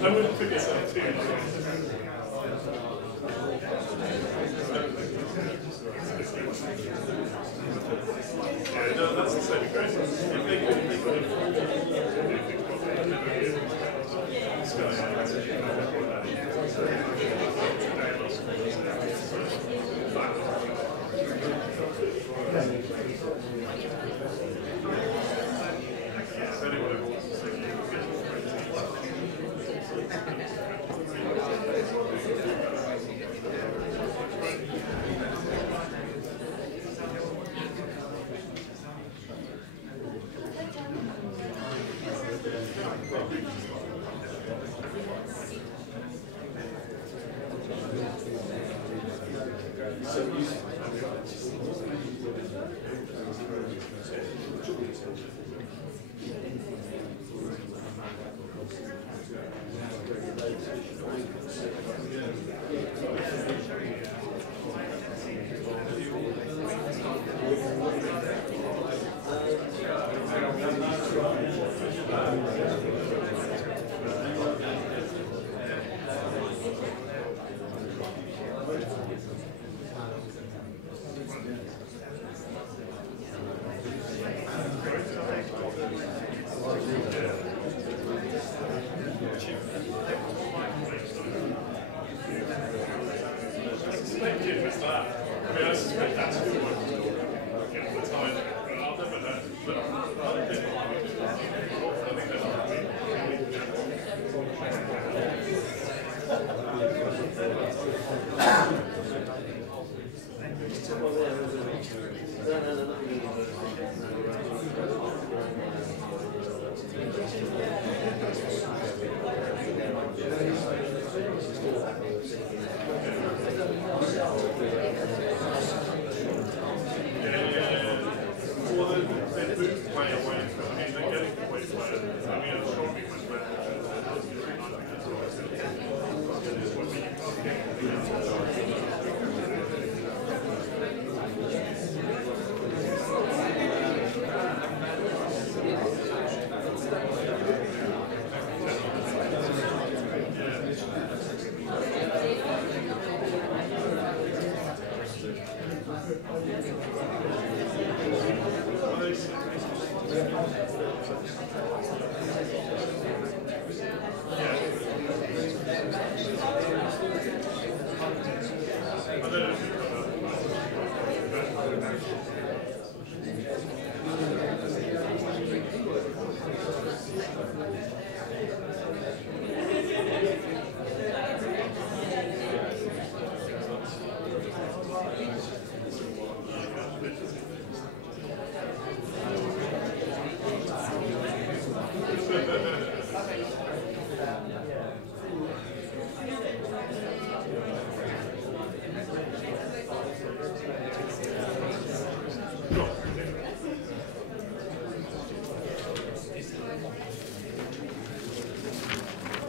I wouldn't pick this up too. Yeah, no, that's the same great.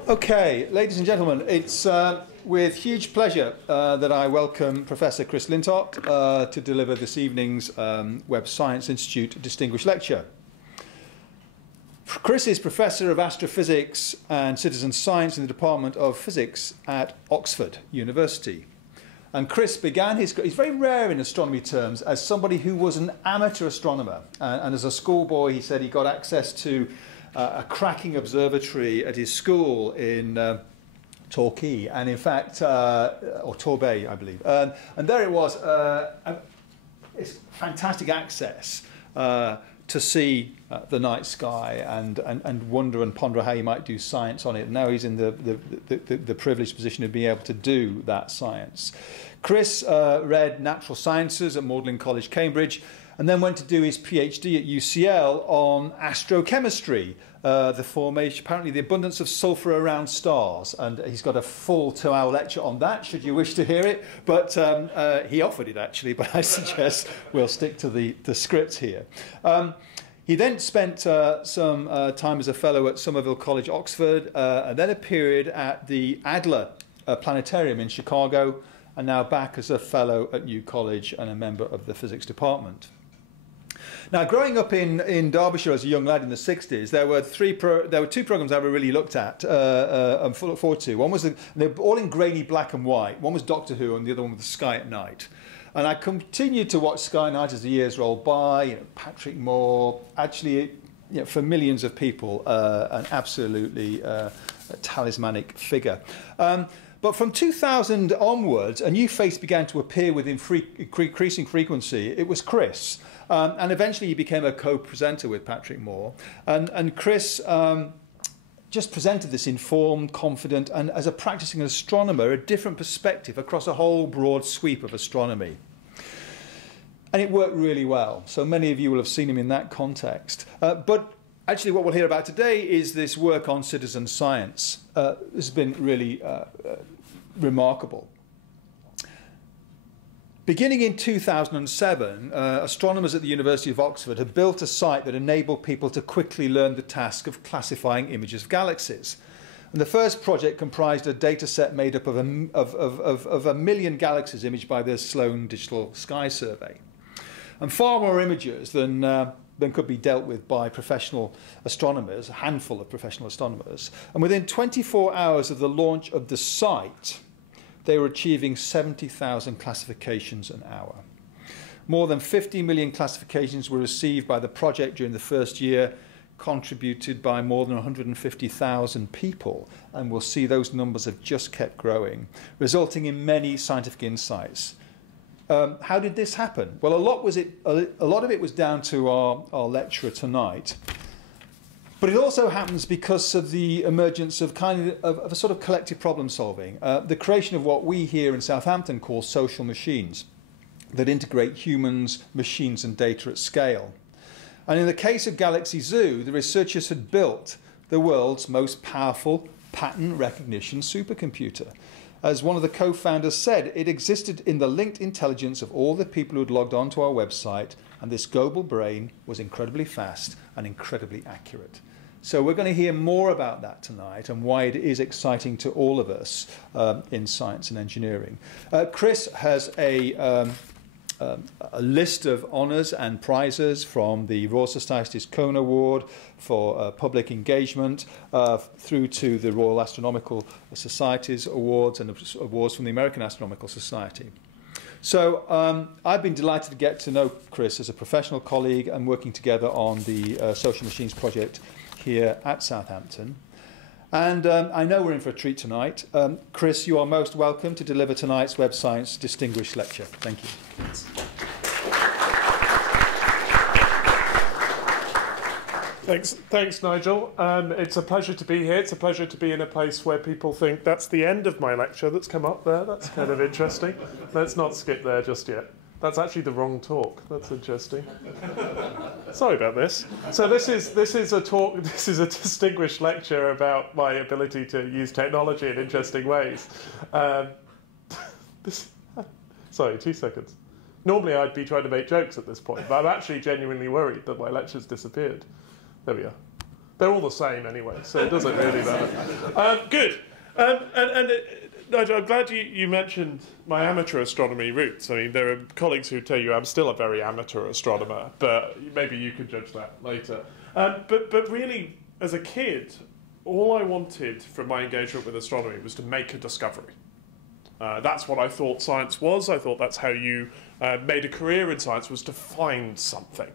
Okay, ladies and gentlemen, it's with huge pleasure that I welcome Professor Chris Lintott to deliver this evening's Web Science Institute Distinguished Lecture. Chris is Professor of Astrophysics and Citizen Science in the Department of Physics at Oxford University. And Chris began he's very rare in astronomy terms as somebody who was an amateur astronomer. And as a schoolboy, he said he got access to a cracking observatory at his school in Torquay, and in fact, or Torbay, I believe. And there it was, it's fantastic access to see the night sky and wonder and ponder how you might do science on it. And now he's in the privileged position of being able to do that science. Chris read natural sciences at Magdalen College, Cambridge, and then went to do his PhD at UCL on astrochemistry, the formation, apparently the abundance of sulfur around stars. And he's got a full 2-hour lecture on that, should you wish to hear it. But he offered it, actually, but I suggest we'll stick to the script here. He then spent some time as a fellow at Somerville College, Oxford, and then a period at the Adler Planetarium in Chicago, and now back as a fellow at New College and a member of the physics department. Now, growing up in Derbyshire as a young lad in the 60s, there were two programs I ever really looked at and looked forward to. One was, they were all in grainy black and white. One was Doctor Who and the other one was Sky at Night. And I continued to watch Sky at Night as the years rolled by. Patrick Moore, actually, for millions of people, an absolutely talismanic figure. But from 2000 onwards, a new face began to appear with increasing frequency. It was Chris. And eventually he became a co-presenter with Patrick Moore. And Chris just presented this informed, confident, and as a practicing astronomer, a different perspective across a whole broad sweep of astronomy. And it worked really well. So many of you will have seen him in that context. But actually what we'll hear about today is this work on citizen science. This has been really remarkable. Beginning in 2007, astronomers at the University of Oxford had built a site that enabled people to quickly learn the task of classifying images of galaxies. And the first project comprised a data set made up of a million galaxies imaged by the Sloan Digital Sky Survey. And far more images than could be dealt with by professional astronomers, a handful of professional astronomers. And within 24 hours of the launch of the site, they were achieving 70,000 classifications an hour. More than 50 million classifications were received by the project during the first year, contributed by more than 150,000 people. And we'll see those numbers have just kept growing, resulting in many scientific insights. How did this happen? Well, a lot of it was down to our lecturer tonight. But it also happens because of the emergence of a sort of collective problem solving, the creation of what we here in Southampton call social machines that integrate humans, machines and data at scale. And in the case of Galaxy Zoo, the researchers had built the world's most powerful pattern recognition supercomputer. As one of the co-founders said, it existed in the linked intelligence of all the people who had logged on to our website, and this global brain was incredibly fast and incredibly accurate. So we're going to hear more about that tonight and why it is exciting to all of us in science and engineering. Chris has a list of honours and prizes from the Royal Society's Cone Award for public engagement through to the Royal Astronomical Society's awards and awards from the American Astronomical Society. So I've been delighted to get to know Chris as a professional colleague and working together on the Social Machines project here at Southampton. And I know we're in for a treat tonight. Chris, you are most welcome to deliver tonight's Web Science Distinguished Lecture. Thank you. Thanks, Nigel. It's a pleasure to be here. It's a pleasure to be in a place where people think that's the end of my lecture that's come up there. That's kind of interesting. Let's not skip there just yet. That's actually the wrong talk. That's interesting. Sorry about this. So this is a talk. This is a distinguished lecture about my ability to use technology in interesting ways. Sorry, 2 seconds. Normally I'd be trying to make jokes at this point, but I'm actually genuinely worried that my lecture's disappeared. There we are. They're all the same anyway, so it doesn't really matter. Good. Nigel, I'm glad you mentioned my amateur astronomy roots. I mean, there are colleagues who tell you I'm still a very amateur astronomer, but maybe you could judge that later. But really, as a kid, all I wanted from my engagement with astronomy was to make a discovery. That's what I thought science was. I thought that's how you made a career in science, was to find something.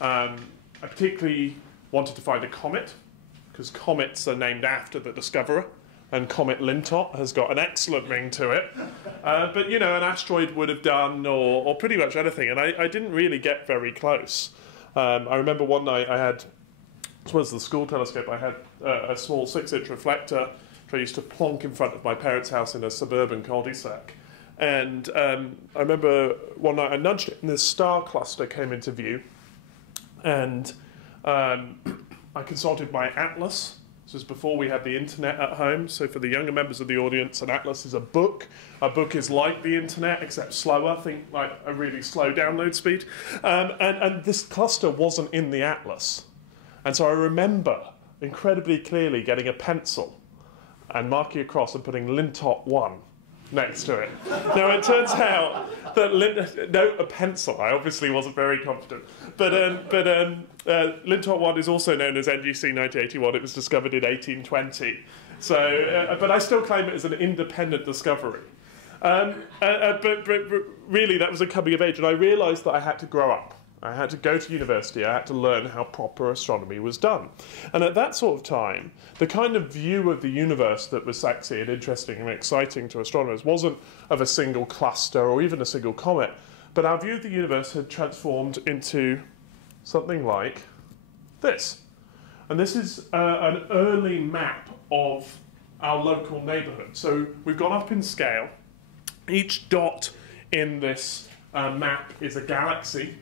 I particularly wanted to find a comet, because comets are named after the discoverer, and Comet Lintott has got an excellent ring to it. But, you know, an asteroid would have done, or pretty much anything, and I didn't really get very close. I remember one night I had, as well as the school telescope, I had a small 6-inch reflector which I used to plonk in front of my parents' house in a suburban cul-de-sac. And I remember one night I nudged it, and this star cluster came into view. And I consulted my atlas. This was before we had the internet at home. So for the younger members of the audience, an atlas is a book. A book is like the internet, except slower. Think like a really slow download speed. And this cluster wasn't in the atlas. And so I remember incredibly clearly getting a pencil and marking across and putting Lintott 1 next to it. Now, it turns out that a pencil. I obviously wasn't very confident. But Lintott 1 is also known as NGC 1981. It was discovered in 1820. So, but I still claim it as an independent discovery. But really, that was a coming of age, and I realised that I had to grow up. I had to go to university, I had to learn how proper astronomy was done. And at that sort of time, the kind of view of the universe that was sexy and interesting and exciting to astronomers wasn't of a single cluster or even a single comet, but our view of the universe had transformed into something like this. And this is an early map of our local neighbourhood. So we've gone up in scale. Each dot in this map is a galaxy.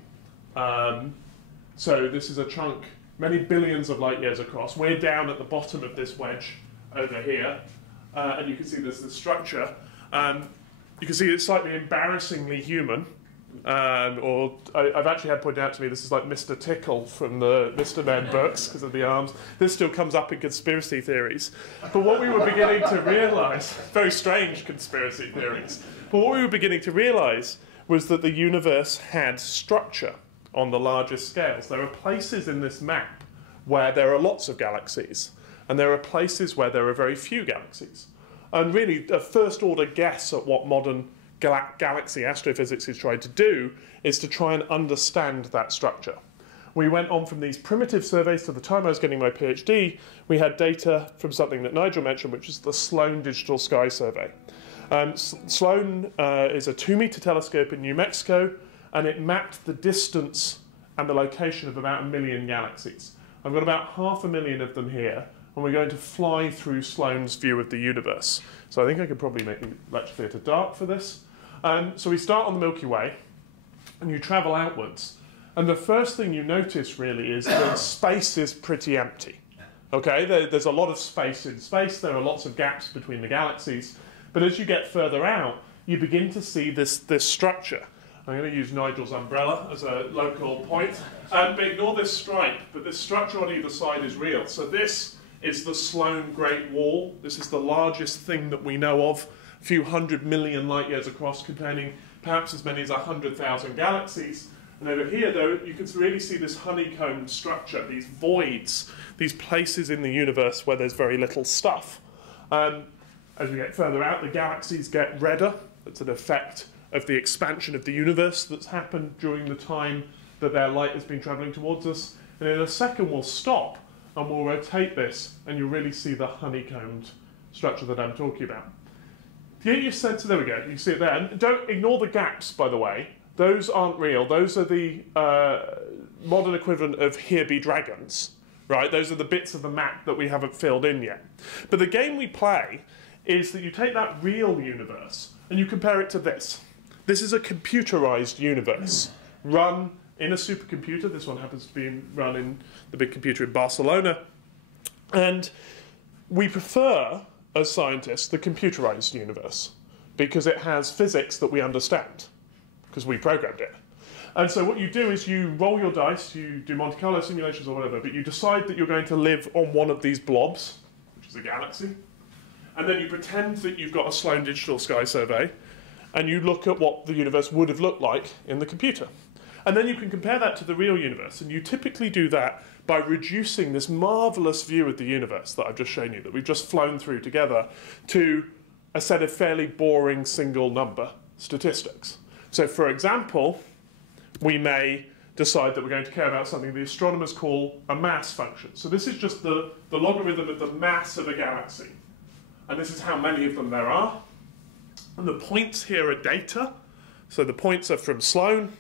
So this is a chunk many billions of light years across. We're down at the bottom of this wedge over here, and you can see there's the structure. You can see it's slightly embarrassingly human, or I've actually had pointed out to me this is like Mr. Tickle from the Mr. Men books because of the arms. This still comes up in conspiracy theories. But what we were beginning to realise, very strange conspiracy theories, but what we were beginning to realise was that the universe had structure on the largest scales. There are places in this map where there are lots of galaxies, and there are places where there are very few galaxies. And really, a first-order guess at what modern galaxy astrophysics is trying to do is to try and understand that structure. We went on from these primitive surveys to the time I was getting my PhD. We had data from something that Nigel mentioned, which is the Sloan Digital Sky Survey. Sloan is a 2-meter telescope in New Mexico, and it mapped the distance and the location of about 1 million galaxies. I've got about 500,000 of them here, and we're going to fly through Sloan's view of the universe. So I think I could probably make the lecture theatre dark for this. So we start on the Milky Way, and you travel outwards. And the first thing you notice, really, is that space is pretty empty. Okay, there's a lot of space in space. There are lots of gaps between the galaxies. But as you get further out, you begin to see this structure. I'm going to use Nigel's umbrella as a local point. But ignore this stripe, but this structure on either side is real. So this is the Sloan Great Wall. This is the largest thing that we know of, a few 100 million light years across, containing perhaps as many as 100,000 galaxies. And over here, though, you can really see this honeycombed structure, these voids, these places in the universe where there's very little stuff. As we get further out, the galaxies get redder. That's an effect of the expansion of the universe that's happened during the time that their light has been travelling towards us. And in a second, we'll stop and we'll rotate this, and you'll really see the honeycombed structure that I'm talking about. To get your sense, there we go, you see it there. And don't ignore the gaps, by the way. Those aren't real. Those are the modern equivalent of here be dragons, right? Those are the bits of the map that we haven't filled in yet. But the game we play is that you take that real universe and you compare it to this. This is a computerized universe run in a supercomputer. This one happens to be run in the big computer in Barcelona. And we prefer, as scientists, the computerized universe because it has physics that we understand, because we programmed it. And so what you do is you roll your dice, you do Monte Carlo simulations or whatever, but you decide that you're going to live on one of these blobs, which is a galaxy, and then you pretend that you've got a Sloan digital sky survey, and you look at what the universe would have looked like in the computer. And then you can compare that to the real universe, and you typically do that by reducing this marvellous view of the universe that I've just shown you, that we've just flown through together, to a set of fairly boring single number statistics. So for example, we may decide that we're going to care about something the astronomers call a mass function. So this is just the logarithm of the mass of a galaxy. And this is how many of them there are. And the points here are data. So the points are from Sloan,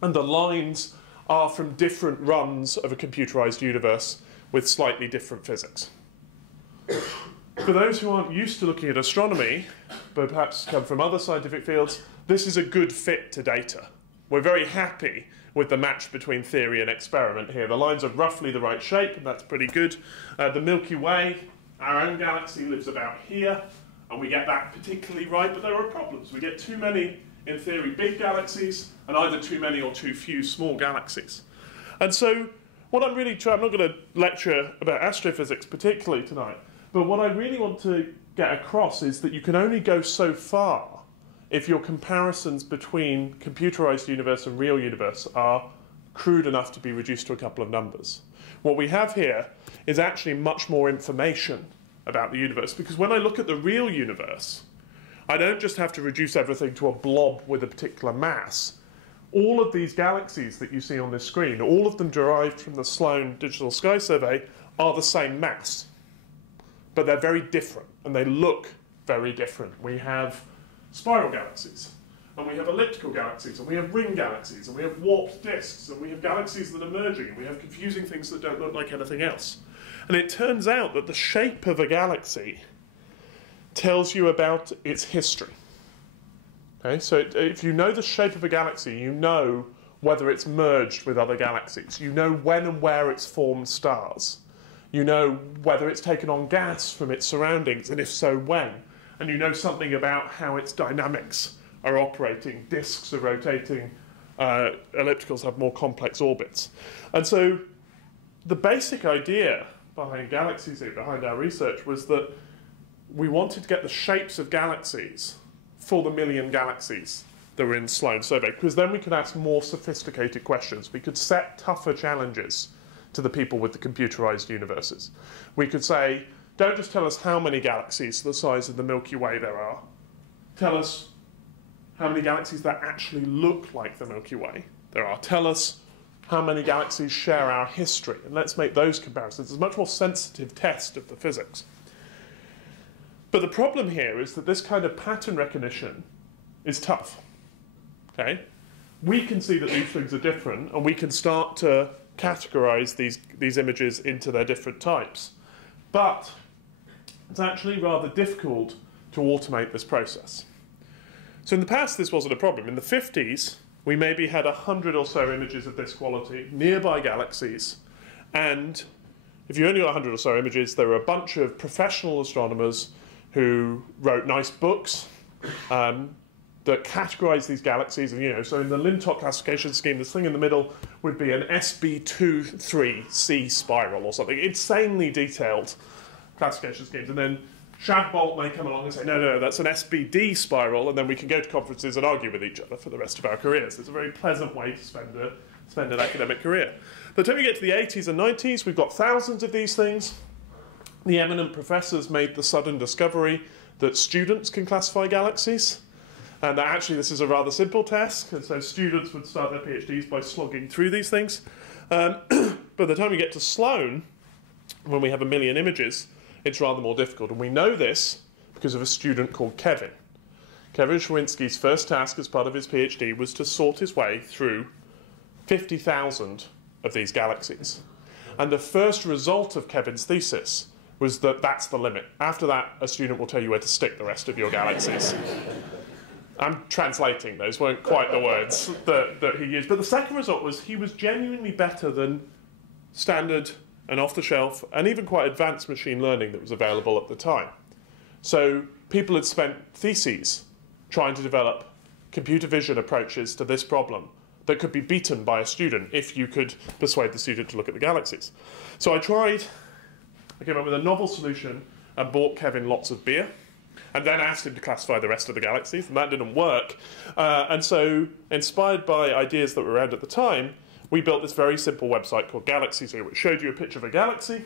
and the lines are from different runs of a computerized universe with slightly different physics. For those who aren't used to looking at astronomy, but perhaps come from other scientific fields, this is a good fit to data. We're very happy with the match between theory and experiment here. The lines are roughly the right shape, and that's pretty good. The Milky Way, our own galaxy, lives about here, and we get that particularly right, but there are problems. We get too many, in theory, big galaxies, and either too many or too few small galaxies. And so what I'm really trying, I'm not going to lecture about astrophysics particularly tonight, but what I really want to get across is that you can only go so far if your comparisons between computerized universe and real universe are crude enough to be reduced to a couple of numbers. What we have here is actually much more information about the universe, because when I look at the real universe, I don't just have to reduce everything to a blob with a particular mass. All of these galaxies that you see on this screen, all of them derived from the Sloan Digital Sky Survey, are the same mass. But they're very different, and they look very different. We have spiral galaxies, and we have elliptical galaxies, and we have ring galaxies, and we have warped disks, and we have galaxies that are merging, and we have confusing things that don't look like anything else. And it turns out that the shape of a galaxy tells you about its history. Okay, so if you know the shape of a galaxy, you know whether it's merged with other galaxies. You know when and where it's formed stars. You know whether it's taken on gas from its surroundings, and if so, when. And you know something about how its dynamics are operating. Disks are rotating, ellipticals have more complex orbits. And so the basic idea behind galaxies, behind our research, was that we wanted to get the shapes of galaxies for the million galaxies that were in Sloan survey, because then we could ask more sophisticated questions. We could set tougher challenges to the people with the computerized universes. We could say, don't just tell us how many galaxies the size of the Milky Way there are. Tell us how many galaxies that actually look like the Milky Way there are. Tell us how many galaxies share our history, and let's make those comparisons. It's a much more sensitive test of the physics. But the problem here is that this kind of pattern recognition is tough. Okay? We can see that these things are different, and we can start to categorize these images into their different types. But it's actually rather difficult to automate this process. So in the past, this wasn't a problem. In the 50s, we maybe had 100 or so images of this quality, nearby galaxies, and if you only got 100 or so images, there were a bunch of professional astronomers who wrote nice books that categorized these galaxies. And, so in the Lintott classification scheme, this thing in the middle would be an SB23C spiral or something. Insanely detailed classification schemes. And then Shadbolt may come along and say, no, that's an SBD spiral, and then we can go to conferences and argue with each other for the rest of our careers. It's a very pleasant way to spend an academic career. By the time we get to the 80s and 90s, we've got thousands of these things. The eminent professors made the sudden discovery that students can classify galaxies, and that actually this is a rather simple task, and so students would start their PhDs by slogging through these things. By the time we get to Sloan, when we have 1 million images, it's rather more difficult, and we know this because of a student called Kevin. Kevin Shawinski's first task as part of his PhD was to sort his way through 50,000 of these galaxies. And the first result of Kevin's thesis was that that's the limit. After that, a student will tell you where to stick the rest of your galaxies. I'm translating, those weren't quite the words that he used. But the second result was he was genuinely better than standard and off-the-shelf and even quite advanced machine learning that was available at the time. So people had spent theses trying to develop computer vision approaches to this problem that could be beaten by a student if you could persuade the student to look at the galaxies. So I came up with a novel solution and bought Kevin lots of beer, and then asked him to classify the rest of the galaxies, and that didn't work. And so, inspired by ideas that were around at the time, we built this very simple website called Galaxy Zoo, which showed you a picture of a galaxy,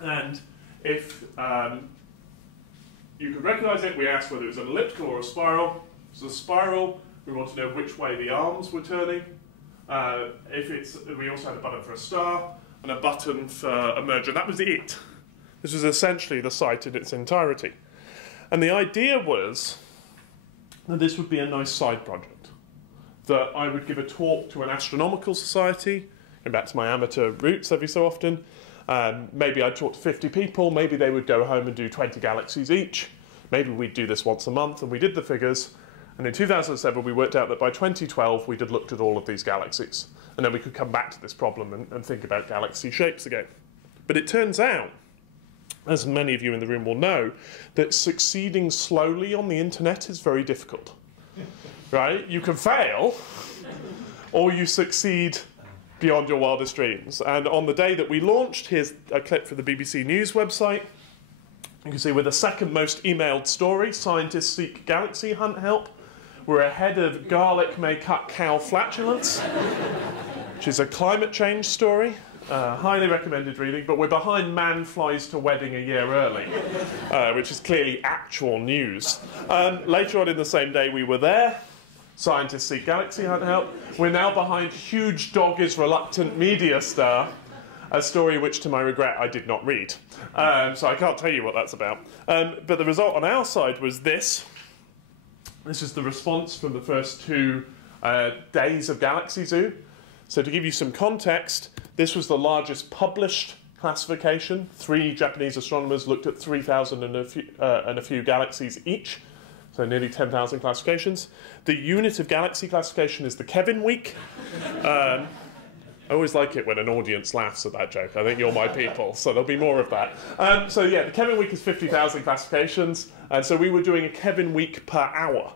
and if you could recognize it, we asked whether it was an elliptical or a spiral. If it's a spiral, we want to know which way the arms were turning. We also had a button for a star and a button for a merger. That was it. This was essentially the site in its entirety. And the idea was that this would be a nice side project, that I would give a talk to an astronomical society, going back to my amateur roots every so often. Maybe I'd talk to 50 people, maybe they would go home and do 20 galaxies each. Maybe we'd do this once a month, and we did the figures. And in 2007, we worked out that by 2012, we'd had looked at all of these galaxies. And then we could come back to this problem and think about galaxy shapes again. But it turns out, as many of you in the room will know, that succeeding slowly on the internet is very difficult. Right? You can fail, or you succeed beyond your wildest dreams. And on the day that we launched, here's a clip from the BBC News website. You can see we're the second most emailed story. Scientists seek galaxy hunt help. We're ahead of garlic may cut cow flatulence, which is a climate change story. Highly recommended reading, but we're behind man flies to wedding a year early, which is clearly actual news. Later on in the same day, we were there. Scientists seek galaxy hunt help. We're now behind huge dog is reluctant media star, a story which, to my regret, I did not read. So I can't tell you what that's about. But the result on our side was this. This is the response from the first 2 days of Galaxy Zoo. So to give you some context, this was the largest published classification. 3 Japanese astronomers looked at 3,000 and a few galaxies each, so nearly 10,000 classifications. The unit of galaxy classification is the Kevin week. I always like it when an audience laughs at that joke. I think you're my people, so there'll be more of that. So yeah, the Kevin week is 50,000 classifications, and so we were doing a Kevin week per hour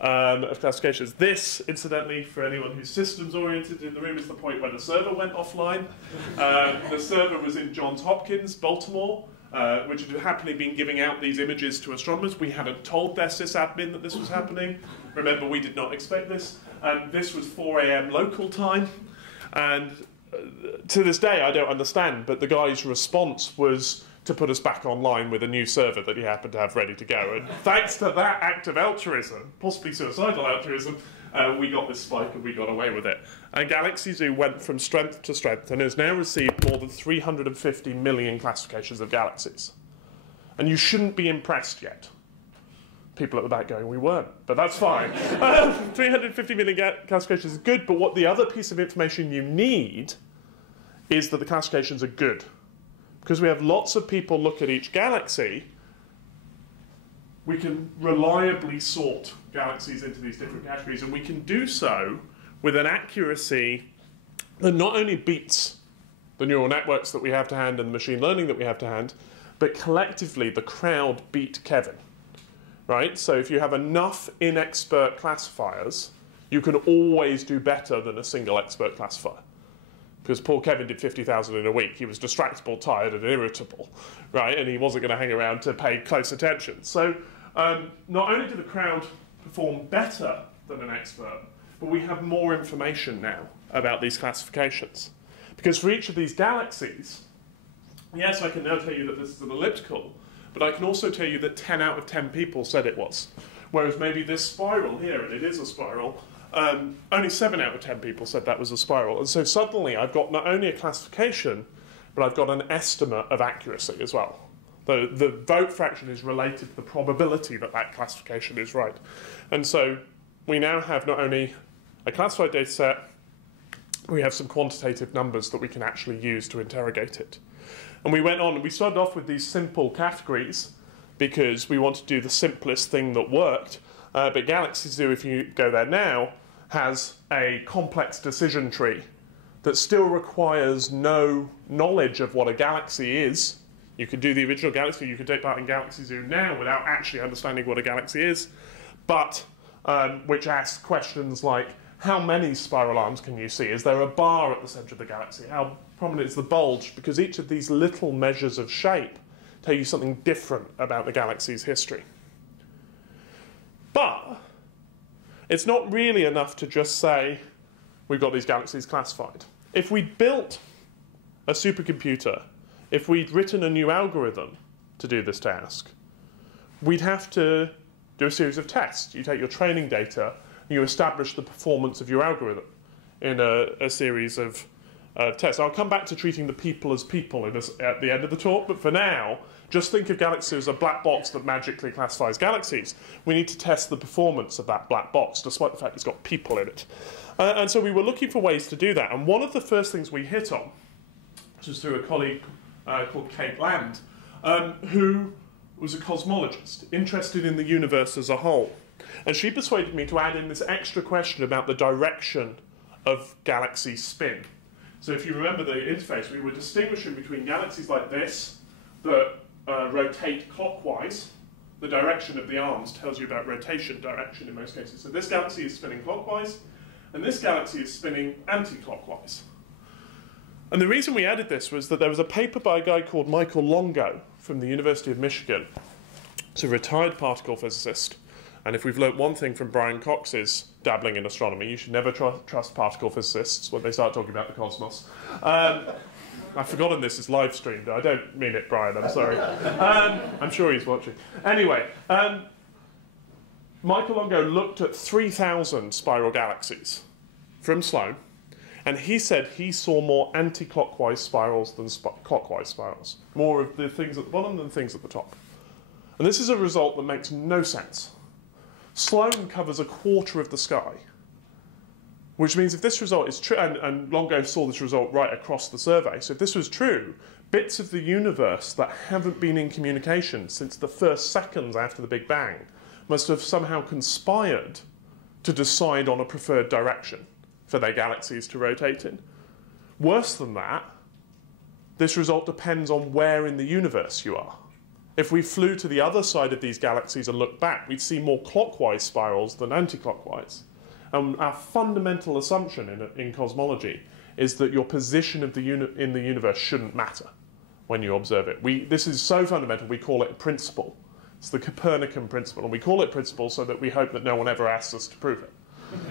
of classifications. This, incidentally, for anyone who's systems oriented in the room, is the point where the server went offline. The server was in Johns Hopkins, Baltimore, which had happily been giving out these images to astronomers. We hadn't told their sysadmin that this was happening. Remember, we did not expect this. This was 4 a.m. local time. And to this day, I don't understand, but the guy's response was to put us back online with a new server that he happened to have ready to go. And thanks to that act of altruism, possibly suicidal altruism, we got this spike and we got away with it. And Galaxy Zoo went from strength to strength and has now received more than 350 million classifications of galaxies. And you shouldn't be impressed yet. People at the back going, we weren't, but that's fine. 350 million classifications is good, but what the other piece of information you need is that the classifications are good. Because we have lots of people look at each galaxy, we can reliably sort galaxies into these different categories, and we can do so with an accuracy that not only beats the neural networks that we have to hand and the machine learning that we have to hand, but collectively the crowd beat Kevin. Right? So if you have enough inexpert classifiers, you can always do better than a single expert classifier. Because poor Kevin did 50,000 in a week. He was distractible, tired, and irritable, right? And he wasn't going to hang around to pay close attention. So not only did the crowd perform better than an expert, but we have more information now about these classifications. Because for each of these galaxies, yes, I can now tell you that this is an elliptical, but I can also tell you that 10 out of 10 people said it was. Whereas maybe this spiral here, and it is a spiral, only 7 out of 10 people said that was a spiral. And so suddenly I've got not only a classification, but I've got an estimate of accuracy as well. The vote fraction is related to the probability that that classification is right. And so we now have not only a classified data set, we have some quantitative numbers that we can actually use to interrogate it. And we went on, and we started off with these simple categories because we wanted to do the simplest thing that worked. But Galaxy Zoo, if you go there now, has a complex decision tree that still requires no knowledge of what a galaxy is. You could do the original Galaxy, you could take part in Galaxy Zoo now without actually understanding what a galaxy is, but which asks questions like, how many spiral arms can you see? Is there a bar at the centre of the galaxy? How prominent is the bulge? Because each of these little measures of shape tell you something different about the galaxy's history. But it's not really enough to just say we've got these galaxies classified. If we'd built a supercomputer, if we'd written a new algorithm to do this task, we'd have to do a series of tests. You take your training data and you establish the performance of your algorithm in a series of tests. I'll come back to treating the people as people at the end of the talk, but for now, just think of galaxies as a black box that magically classifies galaxies. We need to test the performance of that black box, despite the fact it's got people in it. And so we were looking for ways to do that. And one of the first things we hit on, which was through a colleague called Kate Land, who was a cosmologist, interested in the universe as a whole. And she persuaded me to add in this extra question about the direction of galaxy spin. So if you remember the interface, we were distinguishing between galaxies like this that rotate clockwise. The direction of the arms tells you about rotation direction in most cases. So this galaxy is spinning clockwise, and this galaxy is spinning anti-clockwise. And the reason we added this was that there was a paper by a guy called Michael Longo from the University of Michigan. It's a retired particle physicist. And if we've learnt one thing from Brian Cox's dabbling in astronomy, you should never trust particle physicists when they start talking about the cosmos. I've forgotten this is live streamed. I don't mean it, Brian, I'm sorry. I'm sure he's watching. Anyway, Michael Longo looked at 3,000 spiral galaxies from Sloan, and he said he saw more anti-clockwise spirals than clockwise spirals. More of the things at the bottom than things at the top. And this is a result that makes no sense. Sloan covers a quarter of the sky, which means if this result is true, and Longo saw this result right across the survey, so if this was true, bits of the universe that haven't been in communication since the first seconds after the Big Bang must have somehow conspired to decide on a preferred direction for their galaxies to rotate in. Worse than that, this result depends on where in the universe you are. If we flew to the other side of these galaxies and looked back, we'd see more clockwise spirals than anti-clockwise. And our fundamental assumption in cosmology is that your position of in the universe shouldn't matter when you observe it. This is so fundamental, we call it a principle. It's the Copernican Principle, and we call it principle so that we hope that no one ever asks us to prove it.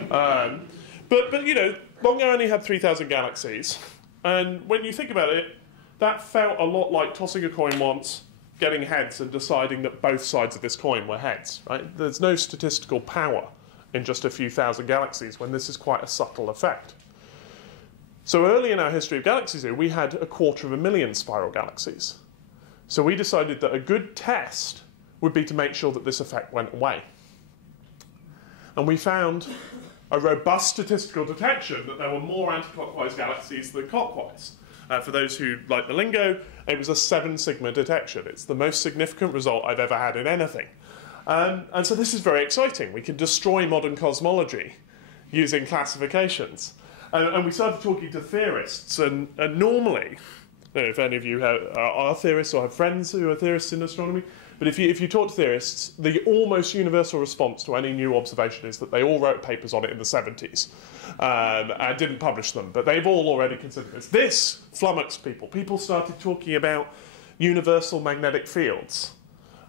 But you know, Longo only had 3,000 galaxies, and when you think about it, that felt a lot like tossing a coin once, getting heads and deciding that both sides of this coin were heads, right? There's no statistical power in just a few thousand galaxies when this is quite a subtle effect. So early in our history of galaxies here, we had 250,000 spiral galaxies. So we decided that a good test would be to make sure that this effect went away. And we found a robust statistical detection that there were more anti-clockwise galaxies than clockwise. For those who like the lingo, it was a 7 sigma detection. It's the most significant result I've ever had in anything. And so this is very exciting. We can destroy modern cosmology using classifications. And we started talking to theorists. And normally, I don't know if any of you are theorists or have friends who are theorists in astronomy, but if you talk to theorists, the almost universal response to any new observation is that they all wrote papers on it in the 70s and didn't publish them, but they've all already considered this. This flummoxed people. People started talking about universal magnetic fields.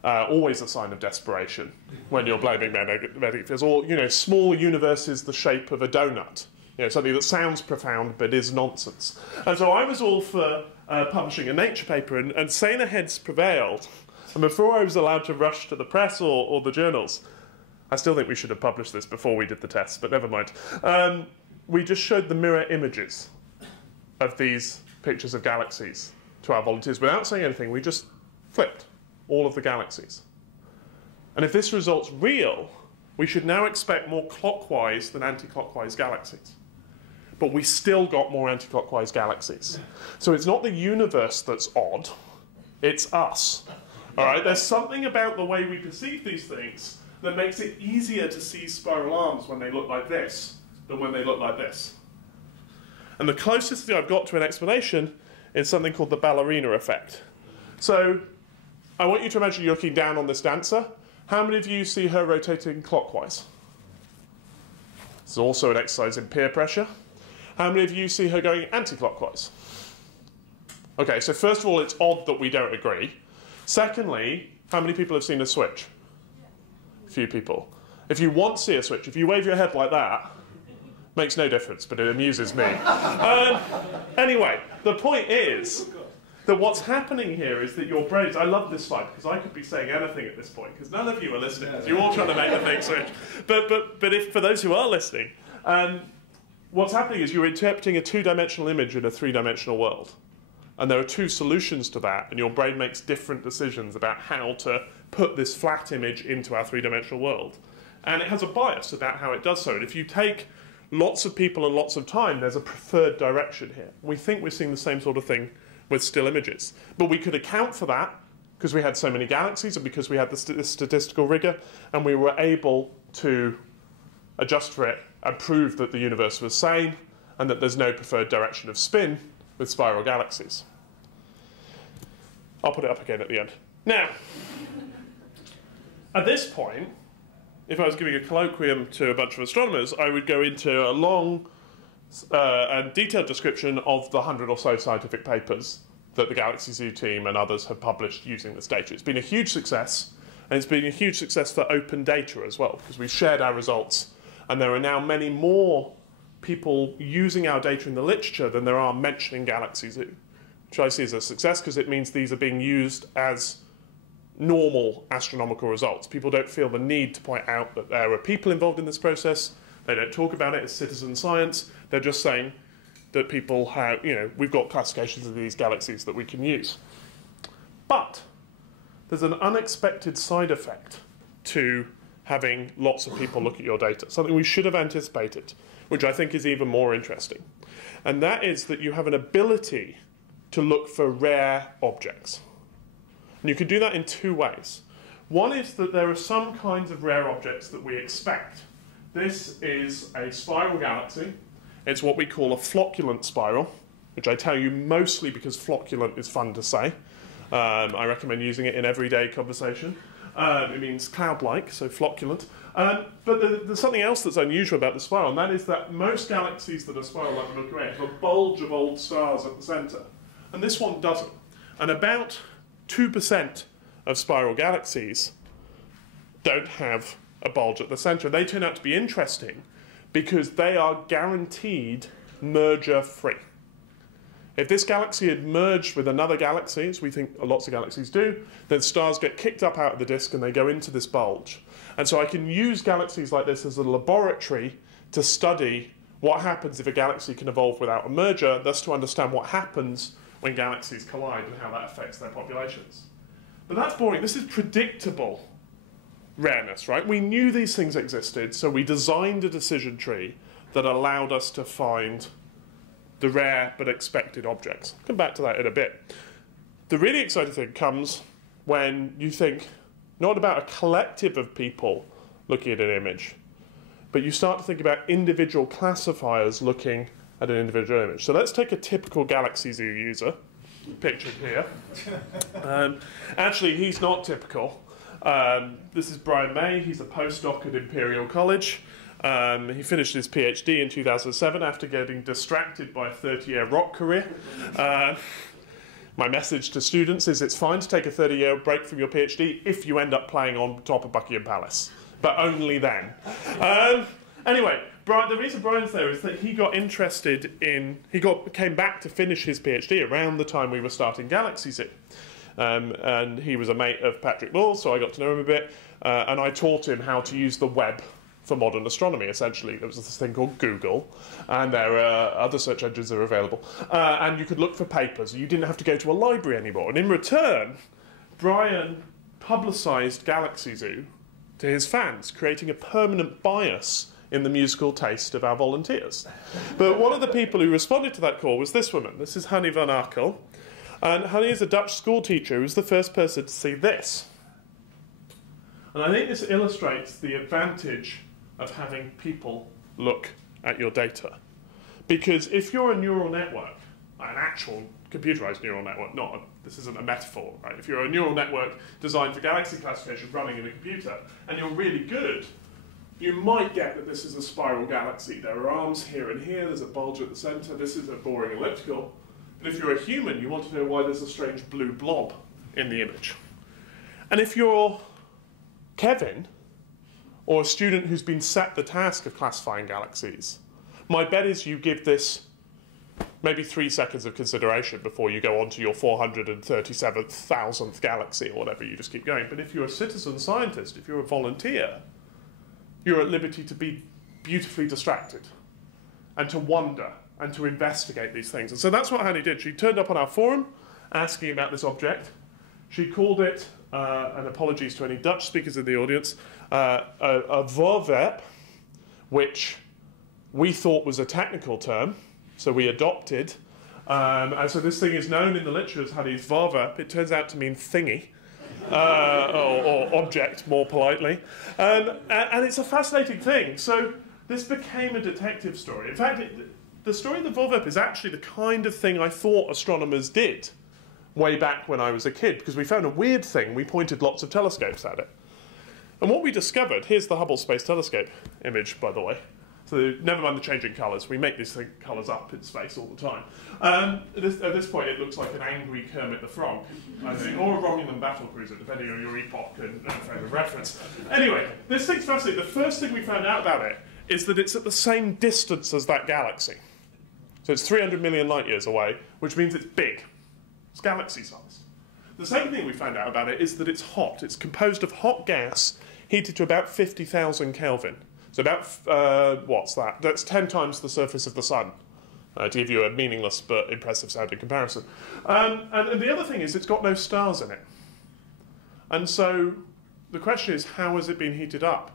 Always a sign of desperation when you're blaming magnetic fields. Or, you know, small universes the shape of a donut. You know, something that sounds profound but is nonsense. And so I was all for publishing a Nature paper, and saner heads prevailed. And before I was allowed to rush to the press or the journals, I still think we should have published this before we did the tests, but never mind. We just showed the mirror images of these pictures of galaxies to our volunteers without saying anything. We just flipped all of the galaxies. And if this result's real, we should now expect more clockwise than anti-clockwise galaxies. But we still got more anti-clockwise galaxies. So it's not the universe that's odd, it's us. All right, there's something about the way we perceive these things that makes it easier to see spiral arms when they look like this than when they look like this. And the closest thing I've got to an explanation is something called the ballerina effect. So I want you to imagine you're looking down on this dancer. How many of you see her rotating clockwise? There's also an exercise in peer pressure. How many of you see her going anti-clockwise? Okay, so first of all, it's odd that we don't agree. Secondly, how many people have seen a switch? A few people. If you want to see a switch, if you wave your head like that, makes no difference, but it amuses me. Anyway, the point is that what's happening here is that your brains, I love this slide because I could be saying anything at this point because none of you are listening because you're all trying to make the thing switch. But if for those who are listening, what's happening is you're interpreting a two-dimensional image in a three-dimensional world. And there are two solutions to that, and your brain makes different decisions about how to put this flat image into our three-dimensional world. And it has a bias about how it does so. And if you take lots of people and lots of time, there's a preferred direction here. We think we're seeing the same sort of thing with still images. But we could account for that because we had so many galaxies and because we had the statistical rigor, and we were able to adjust for it and prove that the universe was sane and that there's no preferred direction of spin with spiral galaxies. I'll put it up again at the end. Now, at this point, if I was giving a colloquium to a bunch of astronomers, I would go into a long and detailed description of the 100 or so scientific papers that the Galaxy Zoo team and others have published using this data. It's been a huge success, and it's been a huge success for open data as well, because we've shared our results, and there are now many more people using our data in the literature than there are mentioning Galaxy Zoo, which I see as a success because it means these are being used as normal astronomical results. People don't feel the need to point out that there are people involved in this process. They don't talk about it as citizen science. They're just saying that people have, we've got classifications of these galaxies that we can use. But there's an unexpected side effect to having lots of people look at your data, something we should have anticipated, which I think is even more interesting. And that is that you have an ability to look for rare objects. And you can do that in two ways. One is that there are some kinds of rare objects that we expect. This is a spiral galaxy. It's what we call a flocculent spiral, which I tell you mostly because flocculent is fun to say. I recommend using it in everyday conversation. It means cloud-like, so flocculent. But there's something else that's unusual about the spiral, and that is that most galaxies that are spiral like the Milky Way have a bulge of old stars at the centre. And this one doesn't. And about 2% of spiral galaxies don't have a bulge at the centre. They turn out to be interesting because they are guaranteed merger-free. If this galaxy had merged with another galaxy, as we think lots of galaxies do, then stars get kicked up out of the disk and they go into this bulge. And so I can use galaxies like this as a laboratory to study what happens if a galaxy can evolve without a merger, thus to understand what happens when galaxies collide and how that affects their populations. But that's boring. This is predictable rareness, right? We knew these things existed, so we designed a decision tree that allowed us to find the rare but expected objects. I'll come back to that in a bit. The really exciting thing comes when you think not about a collective of people looking at an image, but you start to think about individual classifiers looking at an individual image. So let's take a typical Galaxy Zoo user, pictured here. Actually, he's not typical. This is Brian May. He's a postdoc at Imperial College. He finished his PhD in 2007 after getting distracted by a 30-year rock career. My message to students is it's fine to take a 30-year break from your PhD if you end up playing on top of Buckingham Palace, but only then. Anyway, the reason Brian's there is that he got interested in, came back to finish his PhD around the time we were starting Galaxy Zoo. And he was a mate of Patrick Law's, so I got to know him a bit, and I taught him how to use the web for modern astronomy, essentially. There was this thing called Google, and there are other search engines that are available. And you could look for papers. You didn't have to go to a library anymore. And in return, Brian publicised Galaxy Zoo to his fans, creating a permanent bias in the musical taste of our volunteers. But one of the people who responded to that call was this woman. This is Honey van Arkel. And Honey is a Dutch school teacher who was the first person to see this. And I think this illustrates the advantage of having people look at your data. Because if you're a neural network, an actual computerized neural network, this isn't a metaphor, right? If you're a neural network designed for galaxy classification running in a computer, and you're really good you might get that this is a spiral galaxy. There are arms here and here, there's a bulge at the centre, this is a boring elliptical. And if you're a human, you want to know why there's a strange blue blob in the image. And if you're Kevin, or a student who's been set the task of classifying galaxies, my bet is you give this maybe 3 seconds of consideration before you go on to your 437,000th galaxy or whatever, you just keep going. But if you're a citizen scientist, if you're a volunteer, you're at liberty to be beautifully distracted and to wonder and to investigate these things. And so that's what Hanny did. She turned up on our forum asking about this object. She called it, and apologies to any Dutch speakers in the audience, a voorwerp, which we thought was a technical term, so we adopted. And so this thing is known in the literature as Hanny's voorwerp. It turns out to mean thingy. Or object, more politely. And it's a fascinating thing. So this became a detective story. In fact, the story of the voorwerp is actually the kind of thing I thought astronomers did way back when I was a kid, because we found a weird thing. We pointed lots of telescopes at it. And what we discovered, here's the Hubble Space Telescope image, by the way. So never mind the changing colours. We make these colours up in space all the time. At this point, it looks like an angry Kermit the Frog, I think, or a Romulan battle cruiser, depending on your epoch and frame of reference. Anyway, this thing's fascinating. The first thing we found out about it is that it's at the same distance as that galaxy. So it's 300 million light years away, which means it's big. It's galaxy size. The second thing we found out about it is that it's hot. It's composed of hot gas heated to about 50,000 Kelvin. So about, what's that? That's 10 times the surface of the sun, to give you a meaningless but impressive sounding comparison. And the other thing is it's got no stars in it. And so the question is, how has it been heated up?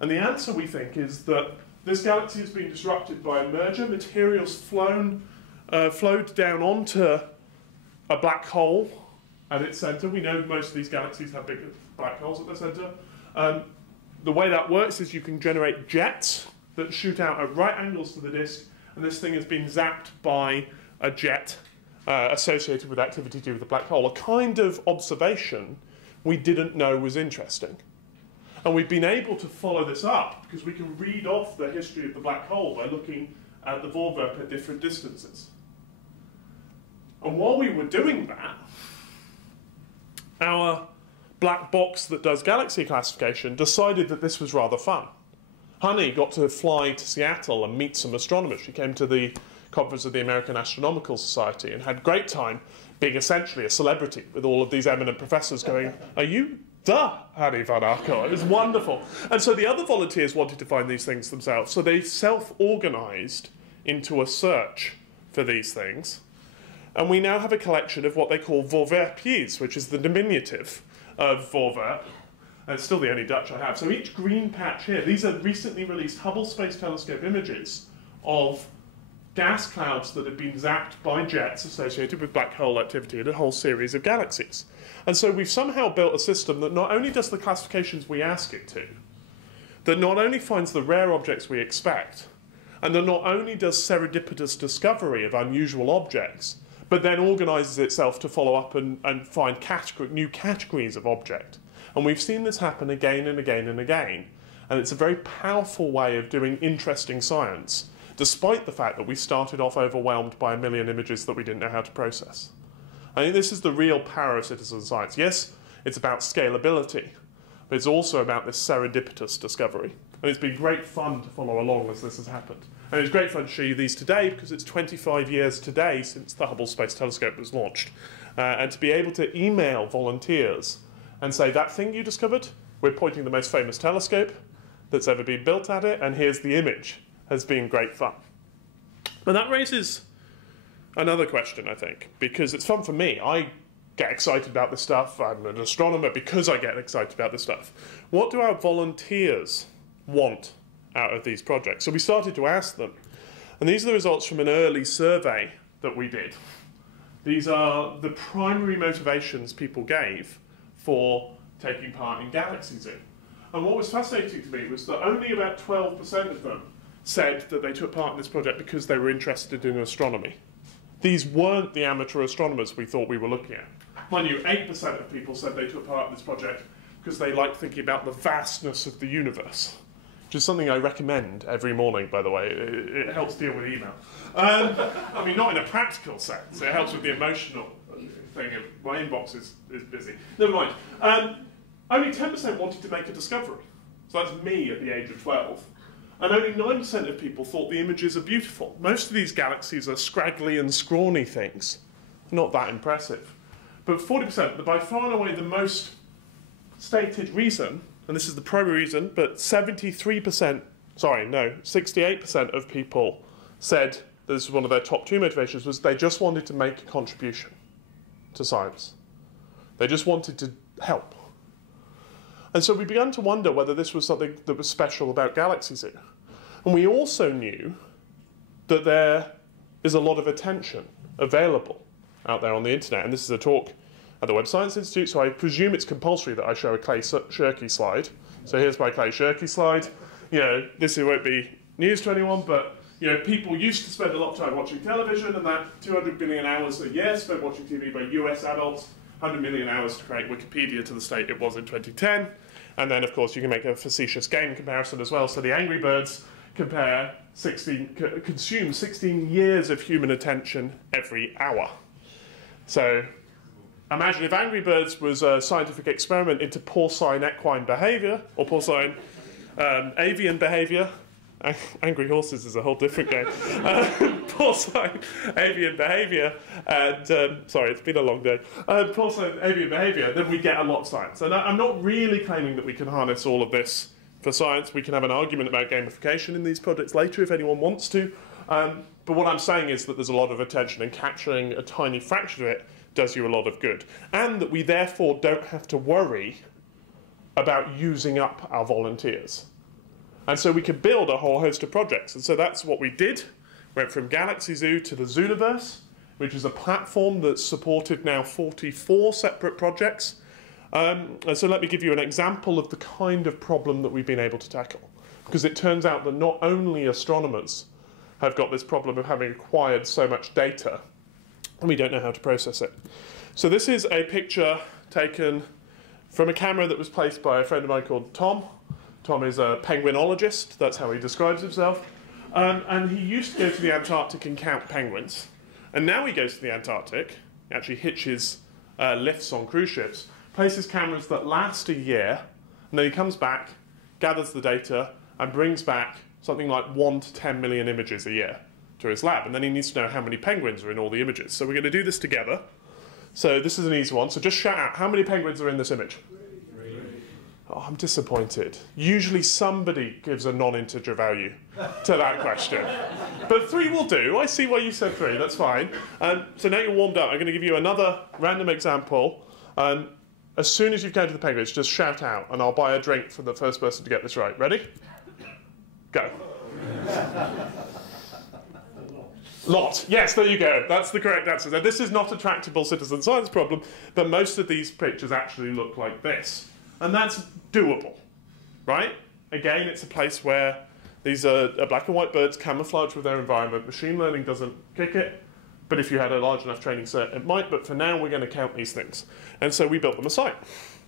And the answer, we think, is that this galaxy has been disrupted by a merger. Materials flowed down onto a black hole at its centre. We know most of these galaxies have big black holes at their centre. The way that works is you can generate jets that shoot out at right angles to the disk, and this thing has been zapped by a jet associated with activity due to the black hole, a kind of observation we didn't know was interesting. And we've been able to follow this up because we can read off the history of the black hole by looking at the voorwerp at different distances. And while we were doing that, our black box that does galaxy classification decided that this was rather fun. Honey got to fly to Seattle and meet some astronomers. She came to the conference of the American Astronomical Society and had a great time being essentially a celebrity with all of these eminent professors going, "Are you the Hanny van Arkel?" It was wonderful. And so the other volunteers wanted to find these things themselves, so they self-organised into a search for these things. And we now have a collection of what they call voorwerpjes, which is the diminutive of voorwerp. And it's still the only Dutch I have. So each green patch here, these are recently released Hubble Space Telescope images of gas clouds that have been zapped by jets associated with black hole activity in a whole series of galaxies. And so we've somehow built a system that not only does the classifications we ask it to, that not only finds the rare objects we expect, and that not only does serendipitous discovery of unusual objects, but then organises itself to follow up and find new categories of object. And we've seen this happen again and again and again. And it's a very powerful way of doing interesting science, despite the fact that we started off overwhelmed by 1 million images that we didn't know how to process. I think this is the real power of citizen science. Yes, it's about scalability, but it's also about this serendipitous discovery. And it's been great fun to follow along as this has happened. And it's great fun to show you these today because it's 25 years today since the Hubble Space Telescope was launched. And to be able to email volunteers and say, that thing you discovered, we're pointing the most famous telescope that's ever been built at it, and here's the image, has been great fun. But that raises another question, I think, because it's fun for me. I get excited about this stuff. I'm an astronomer because I get excited about this stuff. What do our volunteers want out of these projects? So we started to ask them, and these are the results from an early survey that we did. These are the primary motivations people gave for taking part in Galaxy Zoo. And what was fascinating to me was that only about 12% of them said that they took part in this project because they were interested in astronomy. These weren't the amateur astronomers we thought we were looking at. Mind you, 8% of people said they took part in this project because they liked thinking about the vastness of the universe. which is something I recommend every morning, by the way. It helps deal with email. I mean, not in a practical sense. It helps with the emotional thing of my inbox is busy. Never mind. Only 10% wanted to make a discovery. So that's me at the age of 12. And only 9% of people thought the images are beautiful. Most of these galaxies are scraggly and scrawny things. Not that impressive. But 40%, by far and away the most stated reason, and this is the primary reason, but 68% of people said that this was one of their top 2 motivations, was they just wanted to make a contribution to science. They just wanted to help. And so we began to wonder whether this was something that was special about Galaxy Zoo. And we also knew that there is a lot of attention available out there on the internet. And this is a talk at the Web Science Institute, so I presume it's compulsory that I show a Clay Shirky slide. So here's my Clay Shirky slide. You know, this won't be news to anyone, but you know, people used to spend a lot of time watching television, and that 200 billion hours a year spent watching TV by US adults, 100 million hours to create Wikipedia to the state it was in 2010. And then, of course, you can make a facetious game comparison as well. So the Angry Birds consume 16 years of human attention every hour. So imagine if Angry Birds was a scientific experiment into porcine equine behaviour, or porcine avian behaviour. Angry Horses is a whole different game. Porcine avian behaviour, and sorry, it's been a long day. Porcine avian behaviour, then we get a lot of science. And I'm not really claiming that we can harness all of this for science. We can have an argument about gamification in these projects later if anyone wants to. But what I'm saying is that there's a lot of attention, and capturing a tiny fraction of it does you a lot of good. And that we therefore don't have to worry about using up our volunteers. And so we could build a whole host of projects. And so that's what we did. Went from Galaxy Zoo to the Zooniverse, which is a platform that's supported now 44 separate projects. And so let me give you an example of the kind of problem that we've been able to tackle. Because it turns out that not only astronomers have got this problem of having acquired so much data, and we don't know how to process it. So this is a picture taken from a camera that was placed by a friend of mine called Tom. Tom is a penguinologist, that's how he describes himself. And he used to go to the Antarctic and count penguins. And now he goes to the Antarctic, actually hitches lifts on cruise ships, places cameras that last a year, and then he comes back, gathers the data, and brings back something like 1 to 10 million images a year to his lab. And then he needs to know how many penguins are in all the images. So we're going to do this together. So this is an easy one. So just shout out, how many penguins are in this image? Oh, I'm disappointed. Usually somebody gives a non-integer value to that question. But 3 will do. I see why you said 3. That's fine. So now you're warmed up. I'm going to give you another random example. As soon as you've counted the penguins, just shout out, and I'll buy a drink for the first person to get this right. Ready? Go. Lot. Yes, there you go. That's the correct answer. Now, this is not a tractable citizen science problem, but most of these pictures actually look like this. And that's doable, right? Again, it's a place where these are black and white birds camouflage with their environment. Machine learning doesn't kick it, but if you had a large enough training set, it might. But for now, we're going to count these things. And so we built them a site.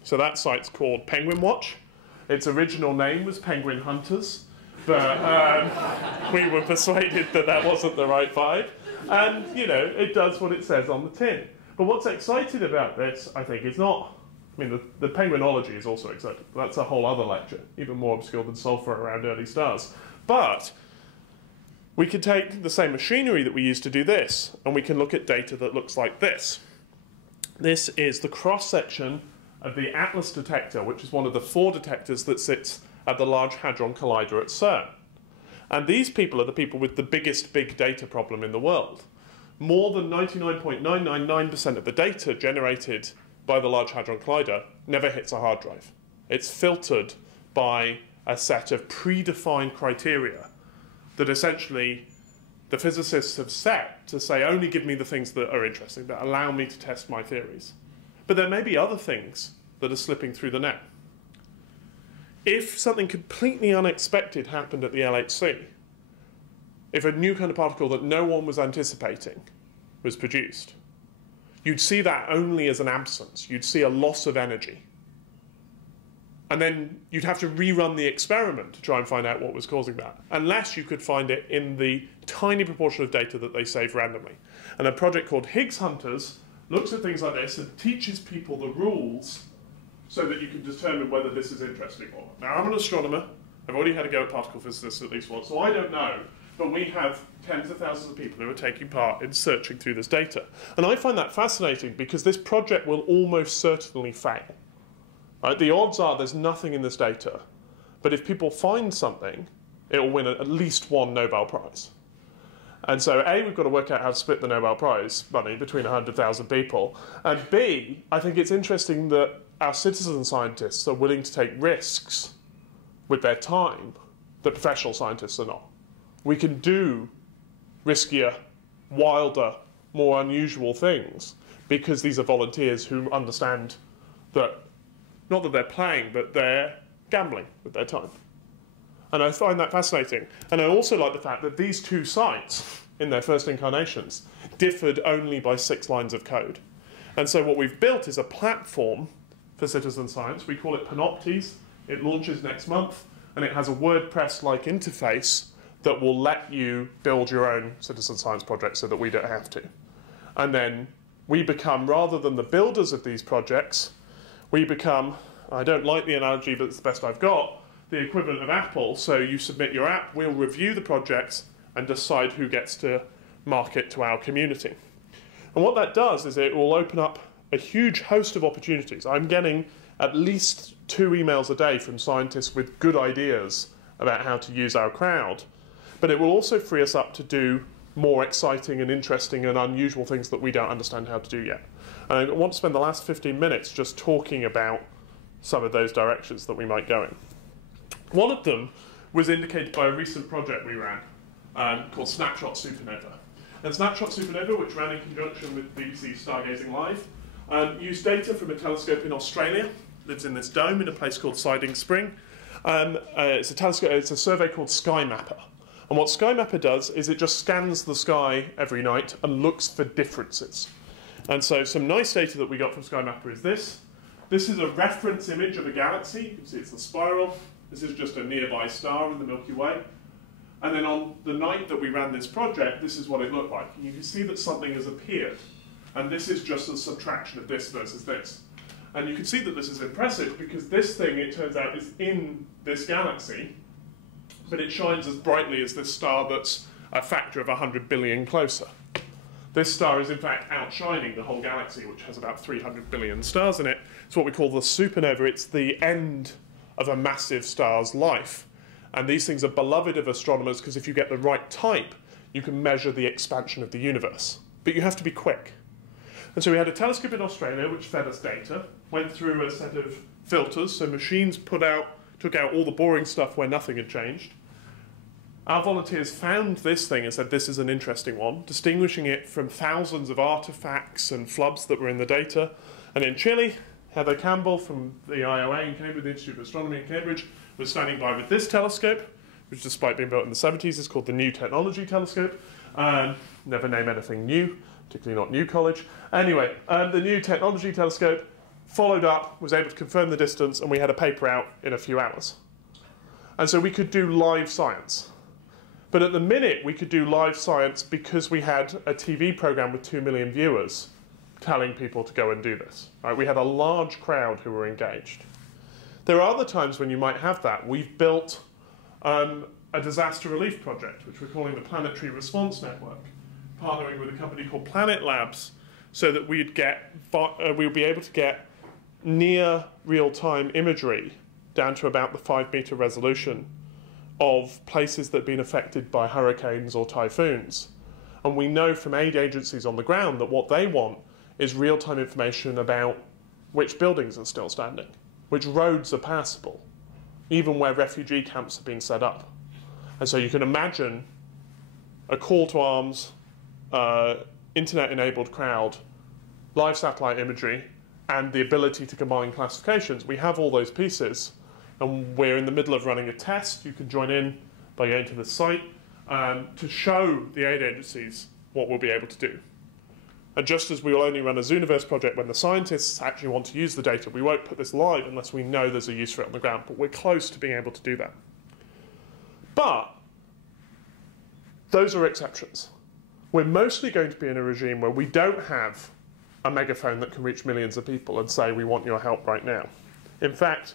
So that site's called Penguin Watch. Its original name was Penguin Hunters, but we were persuaded that that wasn't the right vibe. And, you know, it does what it says on the tin. But what's exciting about this, I think, is not... I mean, the penguinology is also exciting. That's a whole other lecture, even more obscure than sulfur around early stars. But we can take the same machinery that we use to do this, and we can look at data that looks like this. This is the cross-section of the ATLAS detector, which is one of the 4 detectors that sits at the Large Hadron Collider at CERN. And these people are the people with the biggest big data problem in the world. More than 99.999% of the data generated by the Large Hadron Collider never hits a hard drive. It's filtered by a set of predefined criteria that essentially the physicists have set to say, only give me the things that are interesting, that allow me to test my theories. But there may be other things that are slipping through the net. If something completely unexpected happened at the LHC, if a new kind of particle that no one was anticipating was produced, you'd see that only as an absence. You'd see a loss of energy. And then you'd have to rerun the experiment to try and find out what was causing that, unless you could find it in the tiny proportion of data that they save randomly. And a project called Higgs Hunters looks at things like this and teaches people the rules so that you can determine whether this is interesting or not. Now, I'm an astronomer. I've already had a go at particle physicists at least once, so I don't know. But we have tens of thousands of people who are taking part in searching through this data. And I find that fascinating because this project will almost certainly fail. Right? The odds are there's nothing in this data, but if people find something, it will win at least one Nobel Prize. And so A, we've got to work out how to split the Nobel Prize money between 100,000 people, and B, I think it's interesting that our citizen scientists are willing to take risks with their time that professional scientists are not. We can do riskier, wilder, more unusual things because these are volunteers who understand that not that they're playing, but they're gambling with their time. And I find that fascinating. And I also like the fact that these two sites, in their first incarnations, differed only by 6 lines of code. And so what we've built is a platform for citizen science. We call it Penalties. It launches next month, and it has a WordPress-like interface that will let you build your own citizen science project so that we don't have to. And then we become, rather than the builders of these projects, we become, I don't like the analogy, but it's the best I've got, the equivalent of Apple. So you submit your app, we'll review the projects and decide who gets to market to our community. And what that does is it will open up a huge host of opportunities. I'm getting at least 2 emails a day from scientists with good ideas about how to use our crowd. But it will also free us up to do more exciting and interesting and unusual things that we don't understand how to do yet. And I want to spend the last 15 minutes just talking about some of those directions that we might go in. One of them was indicated by a recent project we ran called Snapshots SuperNova. And Snapshots SuperNova, which ran in conjunction with BBC Stargazing Live, used data from a telescope in Australia. Lives in this dome in a place called Siding Spring. It's a telescope. It's a survey called SkyMapper. And what SkyMapper does is it just scans the sky every night and looks for differences. And so some nice data that we got from SkyMapper is this. This is a reference image of a galaxy. You can see it's the spiral. This is just a nearby star in the Milky Way. And then on the night that we ran this project, this is what it looked like. And you can see that something has appeared. And this is just a subtraction of this versus this. And you can see that this is impressive because this thing, it turns out, is in this galaxy, but it shines as brightly as this star that's a factor of 100 billion closer. This star is in fact outshining the whole galaxy, which has about 300 billion stars in it. It's what we call the supernova. It's the end of a massive star's life. And these things are beloved of astronomers because if you get the right type, you can measure the expansion of the universe. But you have to be quick. And so we had a telescope in Australia which fed us data, went through a set of filters, so machines took out all the boring stuff where nothing had changed. Our volunteers found this thing and said this is an interesting one, distinguishing it from thousands of artifacts and flubs that were in the data. And in Chile, Heather Campbell from the IOA in Cambridge, the Institute of Astronomy in Cambridge, was standing by with this telescope, which despite being built in the 70s is called the New Technology Telescope. Never name anything new, particularly not New College. Anyway, the New Technology Telescope followed up, was able to confirm the distance, and we had a paper out in a few hours. And so we could do live science. But at the minute, we could do live science because we had a TV program with 2 million viewers telling people to go and do this. Right? We had a large crowd who were engaged. There are other times when you might have that. We've built a disaster relief project, which we're calling the Planetary Response Network, partnering with a company called Planet Labs, so that we'd be able to get near real-time imagery down to about the 5-meter resolution of places that have been affected by hurricanes or typhoons. And we know from aid agencies on the ground that what they want is real-time information about which buildings are still standing, which roads are passable, even where refugee camps have been set up. And so you can imagine a call to arms, internet-enabled crowd, live satellite imagery, and the ability to combine classifications. We have all those pieces, and we're in the middle of running a test. You can join in by going to the site to show the aid agencies what we'll be able to do. And just as we will only run a Zooniverse project when the scientists actually want to use the data, we won't put this live unless we know there's a use for it on the ground. But we're close to being able to do that. But those are exceptions. We're mostly going to be in a regime where we don't have a megaphone that can reach millions of people and say, we want your help right now. In fact,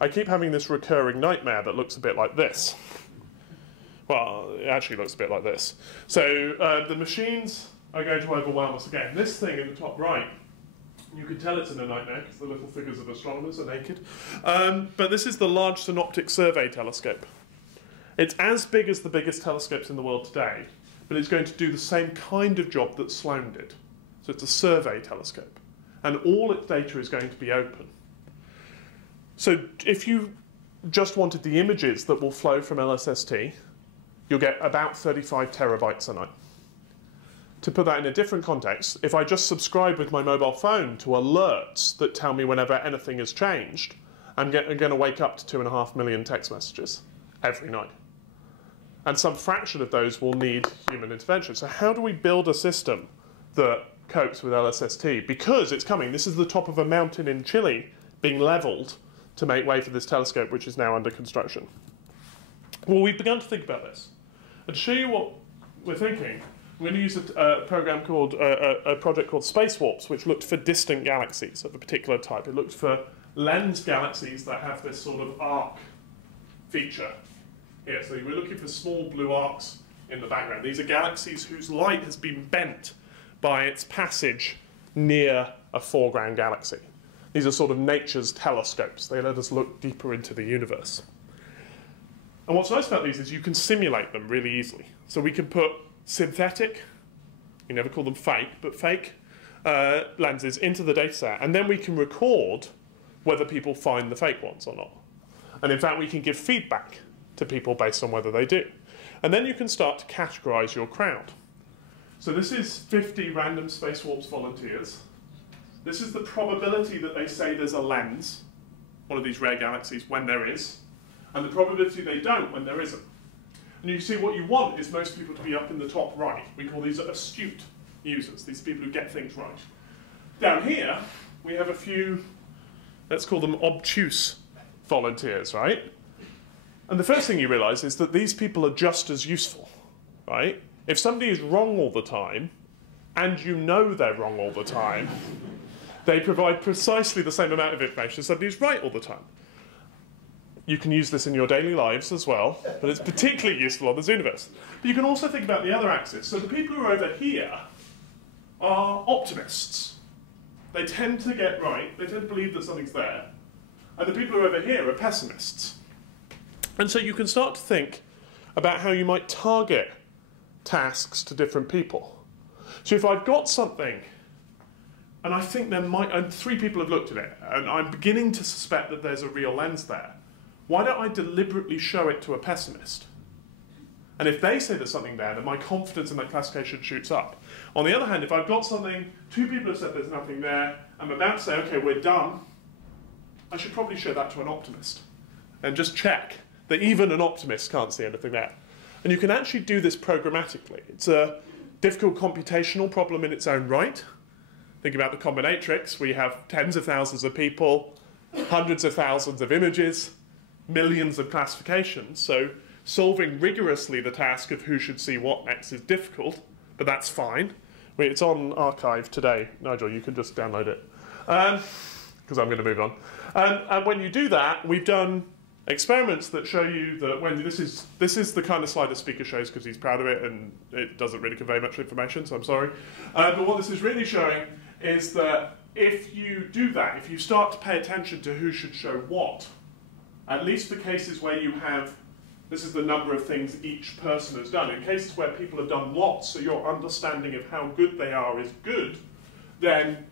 I keep having this recurring nightmare that looks a bit like this. Well, it actually looks a bit like this. So the machines are going to overwhelm us again. This thing in the top right, you can tell it's in a nightmare because the little figures of astronomers are naked. But this is the Large Synoptic Survey Telescope. It's as big as the biggest telescopes in the world today, but it's going to do the same kind of job that Sloan did. So it's a survey telescope. And all its data is going to be open. So if you just wanted the images that will flow from LSST, you'll get about 35 terabytes a night. To put that in a different context, if I just subscribe with my mobile phone to alerts that tell me whenever anything has changed, I'm going to wake up to 2.5 million text messages every night. And some fraction of those will need human intervention. So how do we build a system that copes with LSST? Because it's coming. This is the top of a mountain in Chile being leveled to make way for this telescope, which is now under construction. Well, we've begun to think about this. And to show you what we're thinking, we're going to use a program called, a project called Space Warps, which looked for distant galaxies of a particular type. It looked for lens galaxies that have this sort of arc feature here. So we're looking for small blue arcs in the background. These are galaxies whose light has been bent by its passage near a foreground galaxy. These are sort of nature's telescopes. They let us look deeper into the universe. And what's nice about these is you can simulate them really easily. So we can put synthetic, we never call them fake, but fake lenses into the data set, and then we can record whether people find the fake ones or not. And in fact, we can give feedback to people based on whether they do. And then you can start to categorize your crowd. So this is 50 random Space Warps volunteers. This is the probability that they say there's a lens, one of these rare galaxies, when there is, and the probability they don't when there isn't. And you see what you want is most people to be up in the top right. We call these astute users, these people who get things right. Down here, we have a few, let's call them obtuse volunteers, right? And the first thing you realize is that these people are just as useful, right? If somebody is wrong all the time, and you know they're wrong all the time, they provide precisely the same amount of information as somebody who's right all the time. You can use this in your daily lives as well, but it's particularly useful on the Zooniverse. But you can also think about the other axis. So the people who are over here are optimists. They tend to get right, they tend to believe that something's there. And the people who are over here are pessimists. And so you can start to think about how you might target tasks to different people. So if I've got something, and I think there might, and 3 people have looked at it, and I'm beginning to suspect that there's a real lens there, why don't I deliberately show it to a pessimist? And if they say there's something there, then my confidence in that classification shoots up. On the other hand, if I've got something, 2 people have said there's nothing there, I'm about to say, okay, we're done, I should probably show that to an optimist and just check that even an optimist can't see anything there. And you can actually do this programmatically. It's a difficult computational problem in its own right. Think about the combinatrix. We have tens of thousands of people, hundreds of thousands of images, millions of classifications. So solving rigorously the task of who should see what next is difficult, but that's fine. It's on archive today. Nigel, you can just download it. Because I'm going to move on. And when you do that, we've done experiments that show you that when this is the kind of slide the speaker shows because he's proud of it and it doesn't really convey much information, so I'm sorry. But what this is really showing is that if you do that, if you start to pay attention to who should show what, at least the cases where you have, this is the number of things each person has done, in cases where people have done lots, so your understanding of how good they are is good, then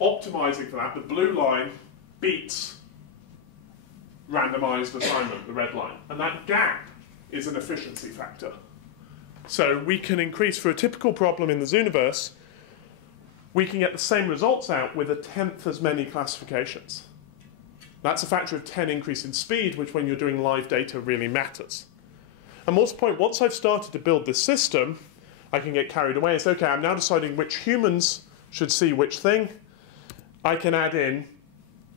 optimizing for that, the blue line beats randomized assignment, the red line. And that gap is an efficiency factor. So we can increase, for a typical problem in the Zooniverse, we can get the same results out with 1/10 as many classifications. That's a factor of 10 increase in speed, which when you're doing live data really matters. And more to the point, once I've started to build this system, I can get carried away and say, okay, I'm now deciding which humans should see which thing. I can add in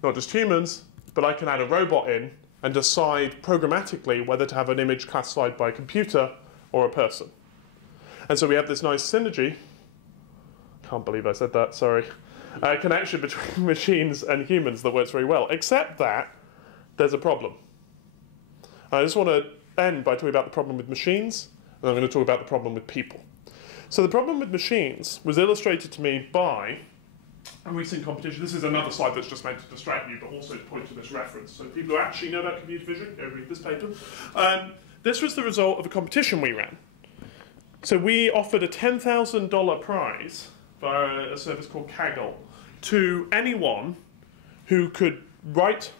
not just humans, but I can add a robot in and decide programmatically whether to have an image classified by a computer or a person. And so we have this nice synergy. Can't believe I said that, sorry. Connection between machines and humans that works very well, except that there's a problem. I just want to end by talking about the problem with machines, and I'm going to talk about the problem with people. So the problem with machines was illustrated to me by a recent competition. This is another slide that's just meant to distract you, but also to point to this reference. So people who actually know about computer vision, go read this paper. This was the result of a competition we ran. So we offered a $10,000 prize via a service called Kaggle to anyone who could write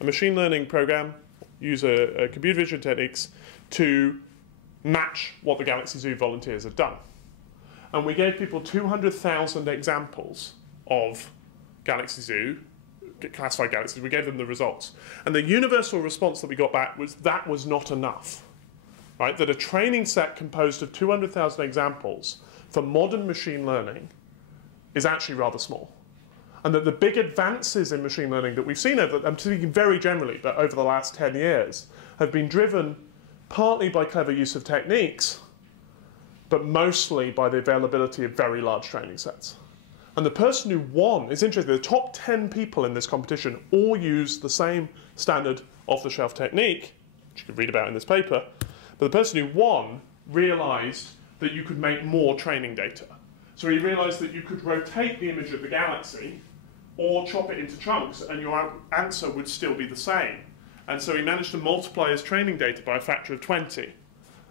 a machine learning program, use a computer vision techniques to match what the Galaxy Zoo volunteers had done. And we gave people 200,000 examples of Galaxy Zoo, classified galaxies. We gave them the results. And the universal response that we got back was that was not enough. Right? That a training set composed of 200,000 examples for modern machine learning is actually rather small. And that the big advances in machine learning that we've seen, I'm speaking very generally, but over the last 10 years, have been driven partly by clever use of techniques, but mostly by the availability of very large training sets. And the person who won, it's interesting, the top 10 people in this competition all used the same standard off-the-shelf technique, which you can read about in this paper, but the person who won realized that you could make more training data. So he realized that you could rotate the image of the galaxy or chop it into chunks and your answer would still be the same. And so he managed to multiply his training data by a factor of 20.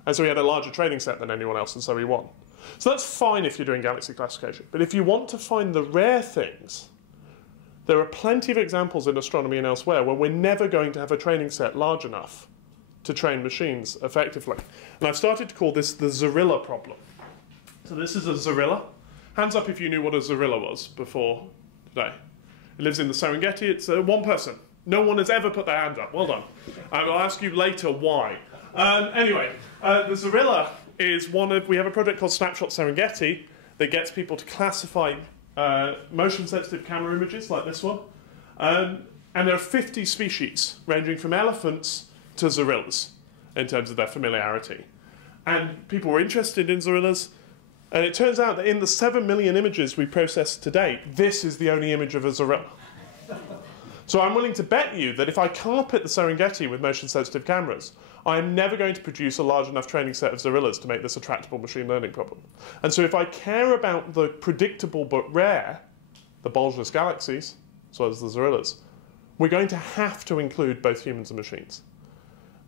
And so he had a larger training set than anyone else, and so he won. So that's fine if you're doing galaxy classification. But if you want to find the rare things, there are plenty of examples in astronomy and elsewhere where we're never going to have a training set large enough to train machines effectively. And I've started to call this the Zorilla Problem. So this is a Zorilla. Hands up if you knew what a Zorilla was before today. It lives in the Serengeti. It's one person. No one has ever put their hand up. Well done. I will ask you later why. Anyway, the Zorilla is we have a project called Snapshots Serengeti that gets people to classify motion-sensitive camera images like this one. And there are 50 species, ranging from elephants to zorillas in terms of their familiarity. And people were interested in zorillas. And it turns out that in the 7 million images we processed to date, this is the only image of a zorilla. So I'm willing to bet you that if I carpet the Serengeti with motion-sensitive cameras, I am never going to produce a large enough training set of zorillas to make this a tractable machine learning problem. And so if I care about the predictable but rare, the bulgeless galaxies, as well as the zorillas, we're going to have to include both humans and machines.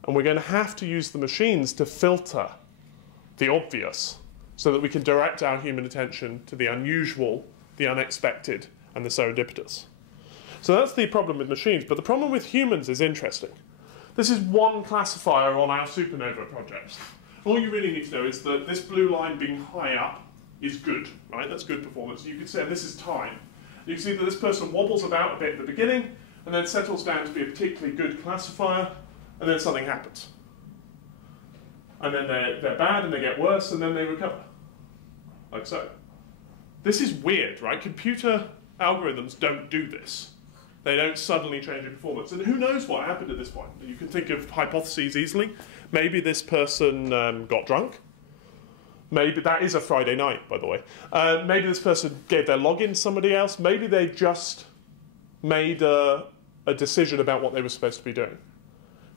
And we're going to have to use the machines to filter the obvious so that we can direct our human attention to the unusual, the unexpected, and the serendipitous. So that's the problem with machines. But the problem with humans is interesting. This is one classifier on our SuperNova project. All you really need to know is that this blue line being high up is good, right? That's good performance. You can say, and this is time. You can see that this person wobbles about a bit at the beginning and then settles down to be a particularly good classifier, and then something happens. And then they're bad and they get worse and then they recover, like so. This is weird, right? Computer algorithms don't do this. They don't suddenly change in performance. And who knows what happened at this point? You can think of hypotheses easily. Maybe this person got drunk. Maybe that is a Friday night, by the way. Maybe this person gave their login to somebody else. Maybe they just made a decision about what they were supposed to be doing.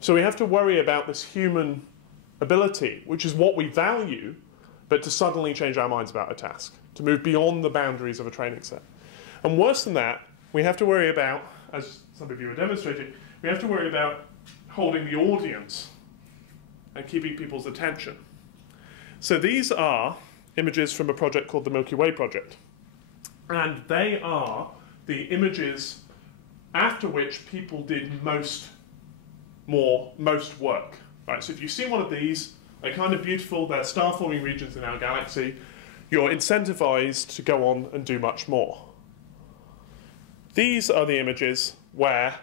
So we have to worry about this human ability, which is what we value, but to suddenly change our minds about a task, to move beyond the boundaries of a training set. And worse than that, we have to worry about, as some of you are demonstrating, we have to worry about holding the audience and keeping people's attention. So these are images from a project called the Milky Way Project. And they are the images after which people did most work. Right, so if you see one of these, they're kind of beautiful, they're star-forming regions in our galaxy, you're incentivized to go on and do much more. These are the images where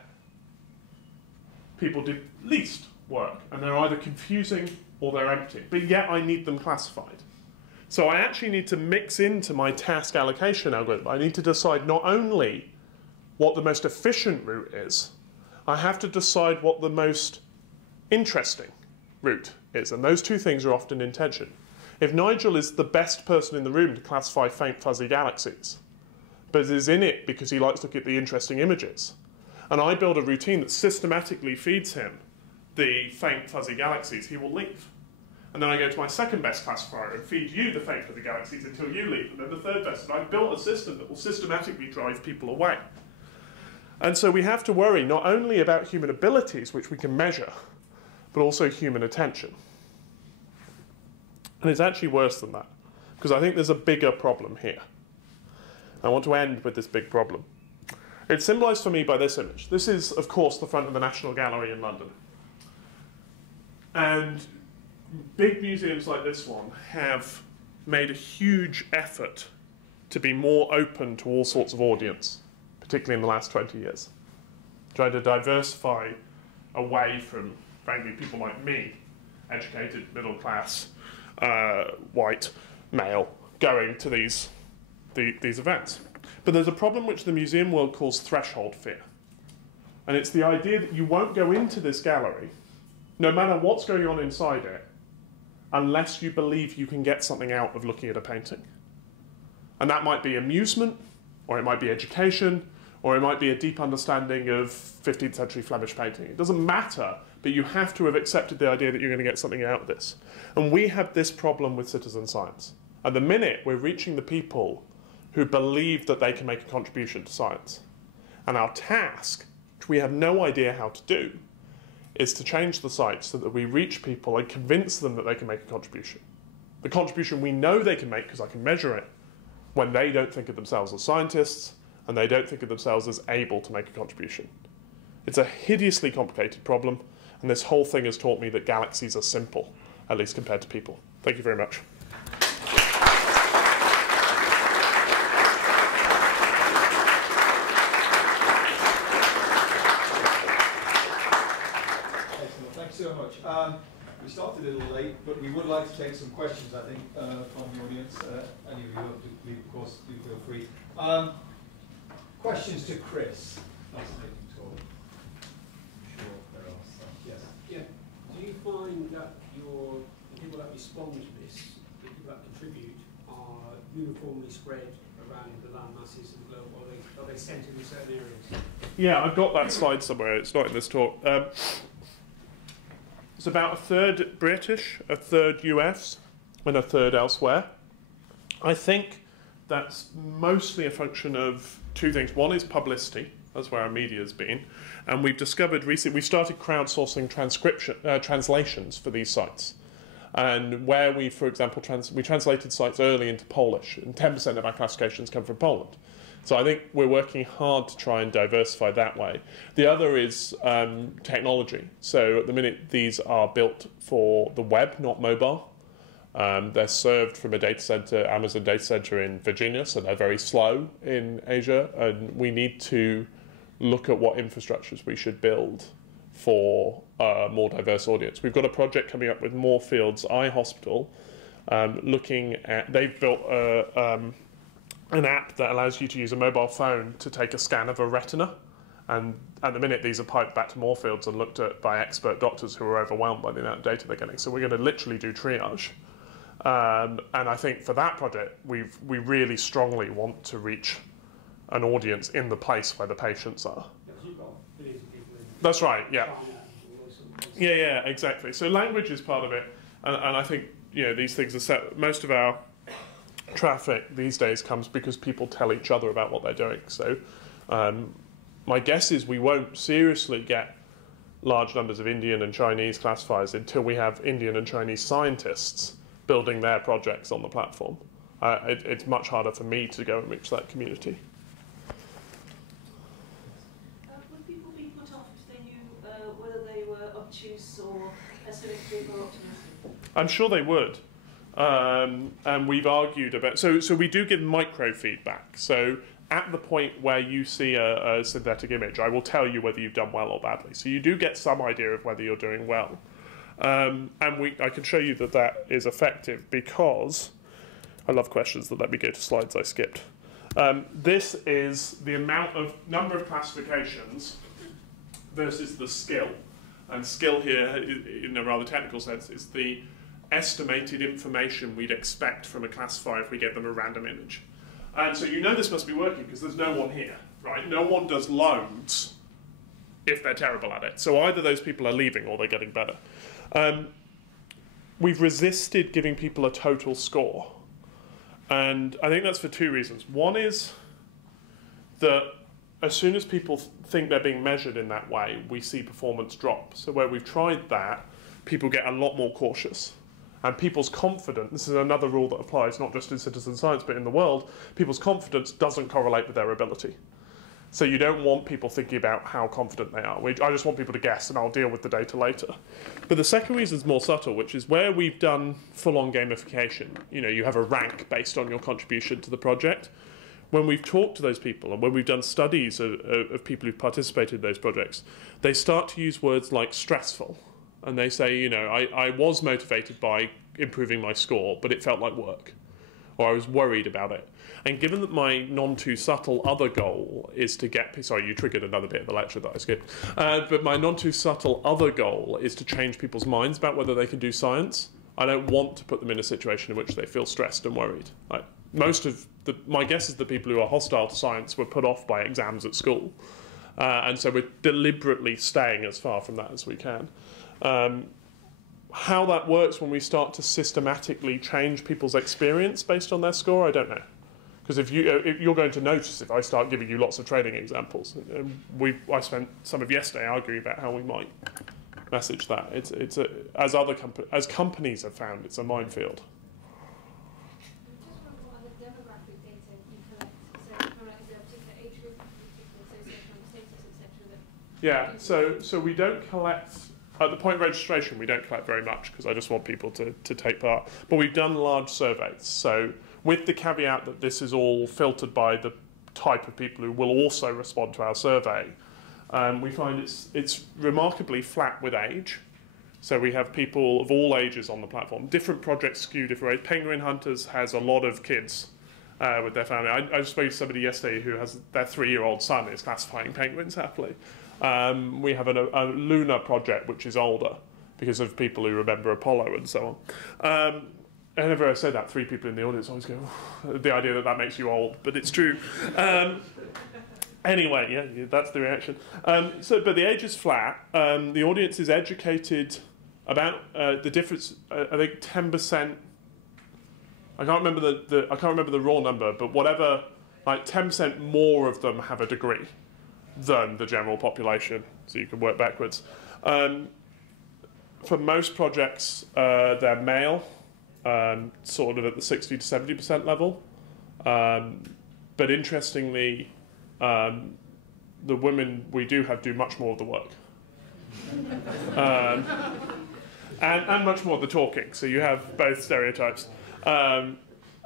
people did least work, and they're either confusing or they're empty, but yet I need them classified. So I actually need to mix into my task allocation algorithm. I need to decide not only what the most efficient route is, I have to decide what the most interesting route is. And those two things are often in tension. If Nigel is the best person in the room to classify faint fuzzy galaxies, but is in it because he likes to look at the interesting images, and I build a routine that systematically feeds him the faint fuzzy galaxies, he will leave. And then I go to my second best classifier and feed you the fate of the galaxies until you leave, and then the third best. And I've built a system that will systematically drive people away. And so we have to worry not only about human abilities, which we can measure, but also human attention. And it's actually worse than that, because I think there's a bigger problem here. I want to end with this big problem. It's symbolized for me by this image. This is, of course, the front of the National Gallery in London. And big museums like this one have made a huge effort to be more open to all sorts of audience, particularly in the last 20 years. Trying to diversify away from, frankly, people like me, educated, middle class, white, male, going to these events. But there's a problem which the museum world calls threshold fear. And it's the idea that you won't go into this gallery, no matter what's going on inside it, unless you believe you can get something out of looking at a painting. And that might be amusement, or it might be education, or it might be a deep understanding of 15th century Flemish painting. It doesn't matter, but you have to have accepted the idea that you're going to get something out of this. And we have this problem with citizen science. At the minute, we're reaching the people who believe that they can make a contribution to science. And our task, which we have no idea how to do, is to change the site so that we reach people and convince them that they can make a contribution. The contribution we know they can make because I can measure it when they don't think of themselves as scientists and they don't think of themselves as able to make a contribution. It's a hideously complicated problem, and this whole thing has taught me that galaxies are simple, at least compared to people. Thank you very much. So much. We started a little late, but we would like to take some questions, I think, from the audience. Any of you want to leave, of course, do feel free. Questions to Chris. Fascinating talk. I'm sure there are some. Yes. Yeah. Do you find that the people that respond to this, the people that contribute, are uniformly spread around the land masses of the globe, or are they centred in certain areas? Yeah, I've got that slide somewhere. It's not in this talk. It's about a third British, a third US, and a third elsewhere. I think that's mostly a function of two things. One is publicity. That's where our media has been. And we've discovered recently, we started crowdsourcing translations for these sites. And where we, for example, we translated sites early into Polish, and 10% of our classifications come from Poland. So I think we're working hard to try and diversify that way. The other is technology. So at the minute, these are built for the web, not mobile. They're served from a data center, Amazon data center in Virginia, so they're very slow in Asia. And we need to look at what infrastructures we should build for a more diverse audience. We've got a project coming up with Moorfields Eye Hospital, looking at, they've built an app that allows you to use a mobile phone to take a scan of a retina. And at the minute, these are piped back to Moorfields and looked at by expert doctors who are overwhelmed by the amount of data they're getting. So we're going to literally do triage. And I think for that project, we really strongly want to reach an audience in the place where the patients are. That's right, yeah. Yeah, exactly. So language is part of it. And I think, these things are set. Most of our traffic these days comes because people tell each other about what they're doing. So my guess is we won't seriously get large numbers of Indian and Chinese classifiers until we have Indian and Chinese scientists building their projects on the platform. It's much harder for me to go and reach that community. Would people be put off if they knew whether they were obtuse or pessimistic or optimistic? I'm sure they would. And we've argued about, so we do give micro feedback. So at the point where you see a synthetic image, I will tell you whether you've done well or badly. So you do get some idea of whether you're doing well. And I can show you that is effective because I love questions that let me go to slides I skipped. This is the number of classifications versus the skill. And skill here, in a rather technical sense, is the estimated information we'd expect from a classifier if we gave them a random image. And so you know this must be working because there's no one here, right? No one does loads if they're terrible at it. So either those people are leaving or they're getting better. We've resisted giving people a total score. And I think that's for two reasons. One is that as soon as people think they're being measured in that way, we see performance drop. So where we've tried that, people get a lot more cautious. And people's confidence, this is another rule that applies not just in citizen science but in the world, people's confidence doesn't correlate with their ability. So you don't want people thinking about how confident they are. I just want people to guess and I'll deal with the data later. But the second reason is more subtle, which is where we've done full-on gamification. You know, you have a rank based on your contribution to the project. When we've talked to those people and when we've done studies of people who've participated in those projects, they start to use words like stressful. And they say, you know, I was motivated by improving my score, but it felt like work. Or I was worried about it. And given that my non-too-subtle other goal is to get... Sorry, you triggered another bit of the lecture that I skipped. But my non-too-subtle other goal is to change people's minds about whether they can do science. I don't want to put them in a situation in which they feel stressed and worried. My guess is the people who are hostile to science were put off by exams at school. And so we're deliberately staying as far from that as we can. How that works when we start to systematically change people's experience based on their score, I don't know. Because if you're going to notice if I start giving you lots of training examples. I spent some of yesterday arguing about how we might message that. As companies have found, it's a minefield. What other demographic data you collect? So, is there a particular age group, particular socioeconomic status, etc.? Yeah. So we don't collect. At the point of registration, we don't collect very much because I just want people to take part. But we've done large surveys. So with the caveat that this is all filtered by the type of people who will also respond to our survey, we find it's remarkably flat with age. So we have people of all ages on the platform. Different projects skew different ways. Penguin Hunters has a lot of kids with their family. I spoke to somebody yesterday who has their 3-year-old son is classifying penguins happily. We have a lunar project which is older because of people who remember Apollo and so on. Whenever I say that, 3 people in the audience always go, the idea that makes you old, but it's true. Anyway, yeah, that's the reaction. But the age is flat. The audience is educated about the difference. I think 10%. I can't remember the raw number, but whatever, like 10% more of them have a degree than the general population, so you can work backwards. For most projects, they're male, sort of at the 60 to 70% level. But interestingly, the women we do have do much more of the work. And much more of the talking, so you have both stereotypes.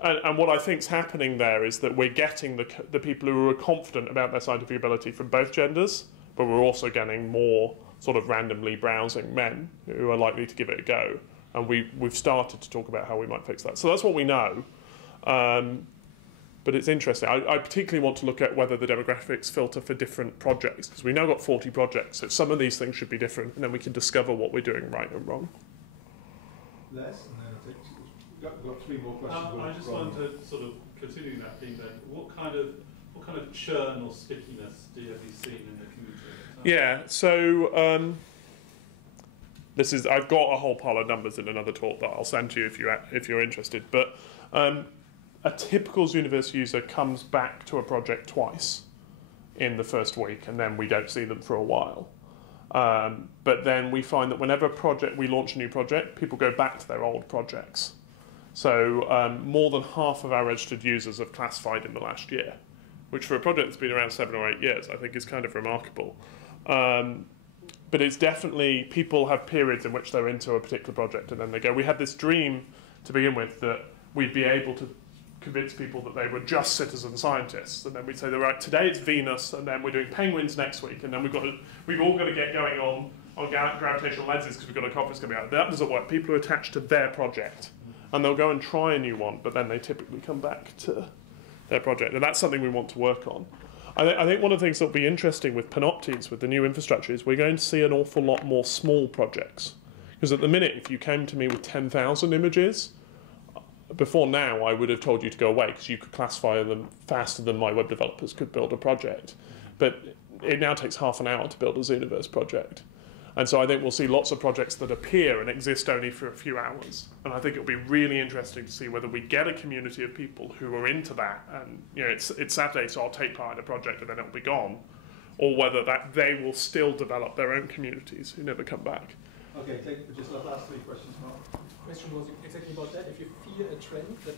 And what I think is happening there is that we're getting the people who are confident about their scientific ability from both genders, but we're also getting more sort of randomly browsing men who are likely to give it a go. And we've started to talk about how we might fix that. So that's what we know. But it's interesting. I particularly want to look at whether the demographics filter for different projects, because we now got 40 projects, so some of these things should be different, and then we can discover what we're doing right and wrong. Les, and then I think we've got 3 more questions. I just wanted to sort of continue that theme then. What kind of churn or stickiness have you seen in the community? Yeah, so I've got a whole pile of numbers in another talk that I'll send to you if you're interested. But a typical Zooniverse user comes back to a project twice in the first week, and then we don't see them for a while. But then we find that whenever we launch a new project, people go back to their old projects. So more than half of our registered users have classified in the last year, which for a project that's been around 7 or 8 years, I think is kind of remarkable. But it's definitely, people have periods in which they're into a particular project and then they go, we had this dream to begin with that we'd be able to convince people that they were just citizen scientists, and then we'd say, right, today it's Venus, and then we're doing penguins next week, and then we've all got to get going on gravitational lenses because we've got a conference coming out. That doesn't work. People are attached to their project, and they'll go and try a new one, but then they typically come back to their project. And that's something we want to work on. I think one of the things that will be interesting with Penalties, with the new infrastructure, is we're going to see an awful lot more small projects. Because at the minute, if you came to me with 10,000 images, before now I would have told you to go away because you could classify them faster than my web developers could build a project. But it now takes half an hour to build a Zooniverse project. And so I think we'll see lots of projects that appear and exist only for a few hours. And I think it'll be really interesting to see whether we get a community of people who are into that. And it's Saturday, so I'll take part in a project and then it'll be gone. Or whether that they will still develop their own communities who never come back. Okay, take just the last 3 questions, Mark. The question was exactly about that. If you fear a trend that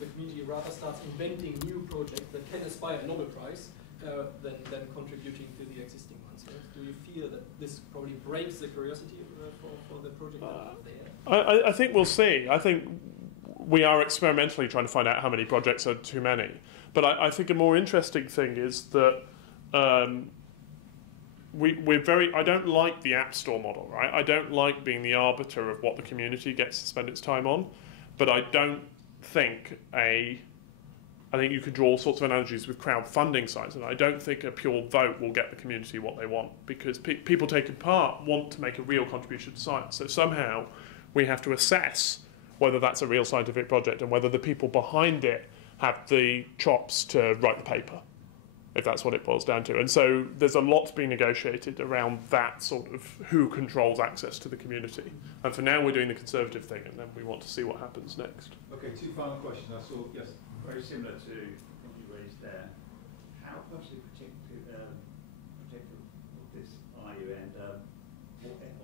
the community rather starts inventing new projects that can aspire a Nobel Prize than contributing to the existing ones, right? Do you fear that this probably breaks the curiosity for the project that are there? I think we'll see. I think we are experimentally trying to find out how many projects are too many. But I think a more interesting thing is that I don't like the App Store model, right? I don't like being the arbiter of what the community gets to spend its time on, but I don't think I think you could draw all sorts of analogies with crowdfunding sites, and I don't think a pure vote will get the community what they want, because people taking part want to make a real contribution to science. So somehow we have to assess whether that's a real scientific project and whether the people behind it have the chops to write the paper, if that's what it boils down to. And so there's a lot being negotiated around that sort of who controls access to the community. And for now, we're doing the conservative thing, and then we want to see what happens next. Okay, 2 final questions. I saw, yes. Very similar to what you raised there. How closely protective of this are you, and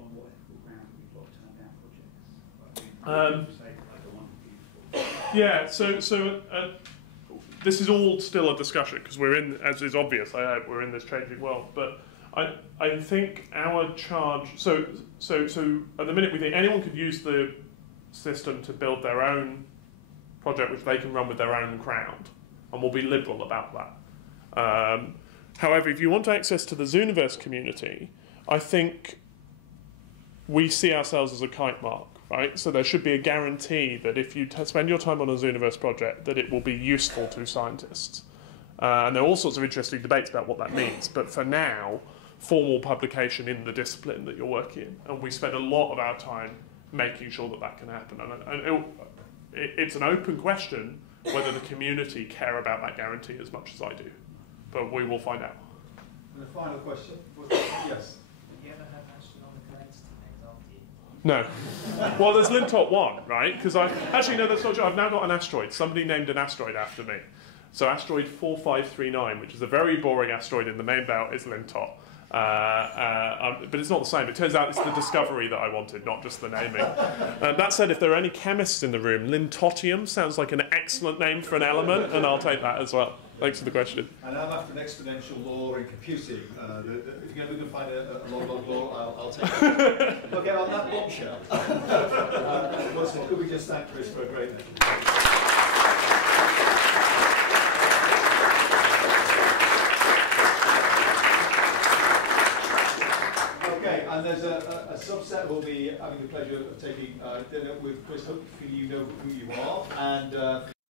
on what ethical ground have you got to turn down projects? Yeah, so this is all still a discussion because we're in, as is obvious, I hope, we're in this changing world. But I think our charge. So at the minute we think anyone could use the system to build their own project which they can run with their own crowd, and we'll be liberal about that. However, if you want access to the Zooniverse community, I think we see ourselves as a kite mark, right? So there should be a guarantee that if you spend your time on a Zooniverse project, that it will be useful to scientists. And there are all sorts of interesting debates about what that means, but for now, formal publication in the discipline that you're working in, and we spend a lot of our time making sure that that can happen. And it's an open question whether the community care about that guarantee as much as I do, but we will find out. And the final question was, yes. Have you ever had astronomical entity named after you? No. Well, there's Lintott 1, right? Because actually, no, that's not true. I've now got an asteroid. Somebody named an asteroid after me. So asteroid 4539, which is a very boring asteroid in the main belt, is Lintott. But it's not the same. It turns out it's the discovery that I wanted, not just the naming. That said, if there are any chemists in the room, Lintottium sounds like an excellent name for an element, and I'll take that as well. Thanks for the question. And I'm after an exponential law in computing. If you're going to find a law, I'll take it. Okay, on that bombshell. Once more, could we just thank Chris for a great name? And there's a subset who will be having the pleasure of taking dinner with Chris. Hopefully you know who you are. And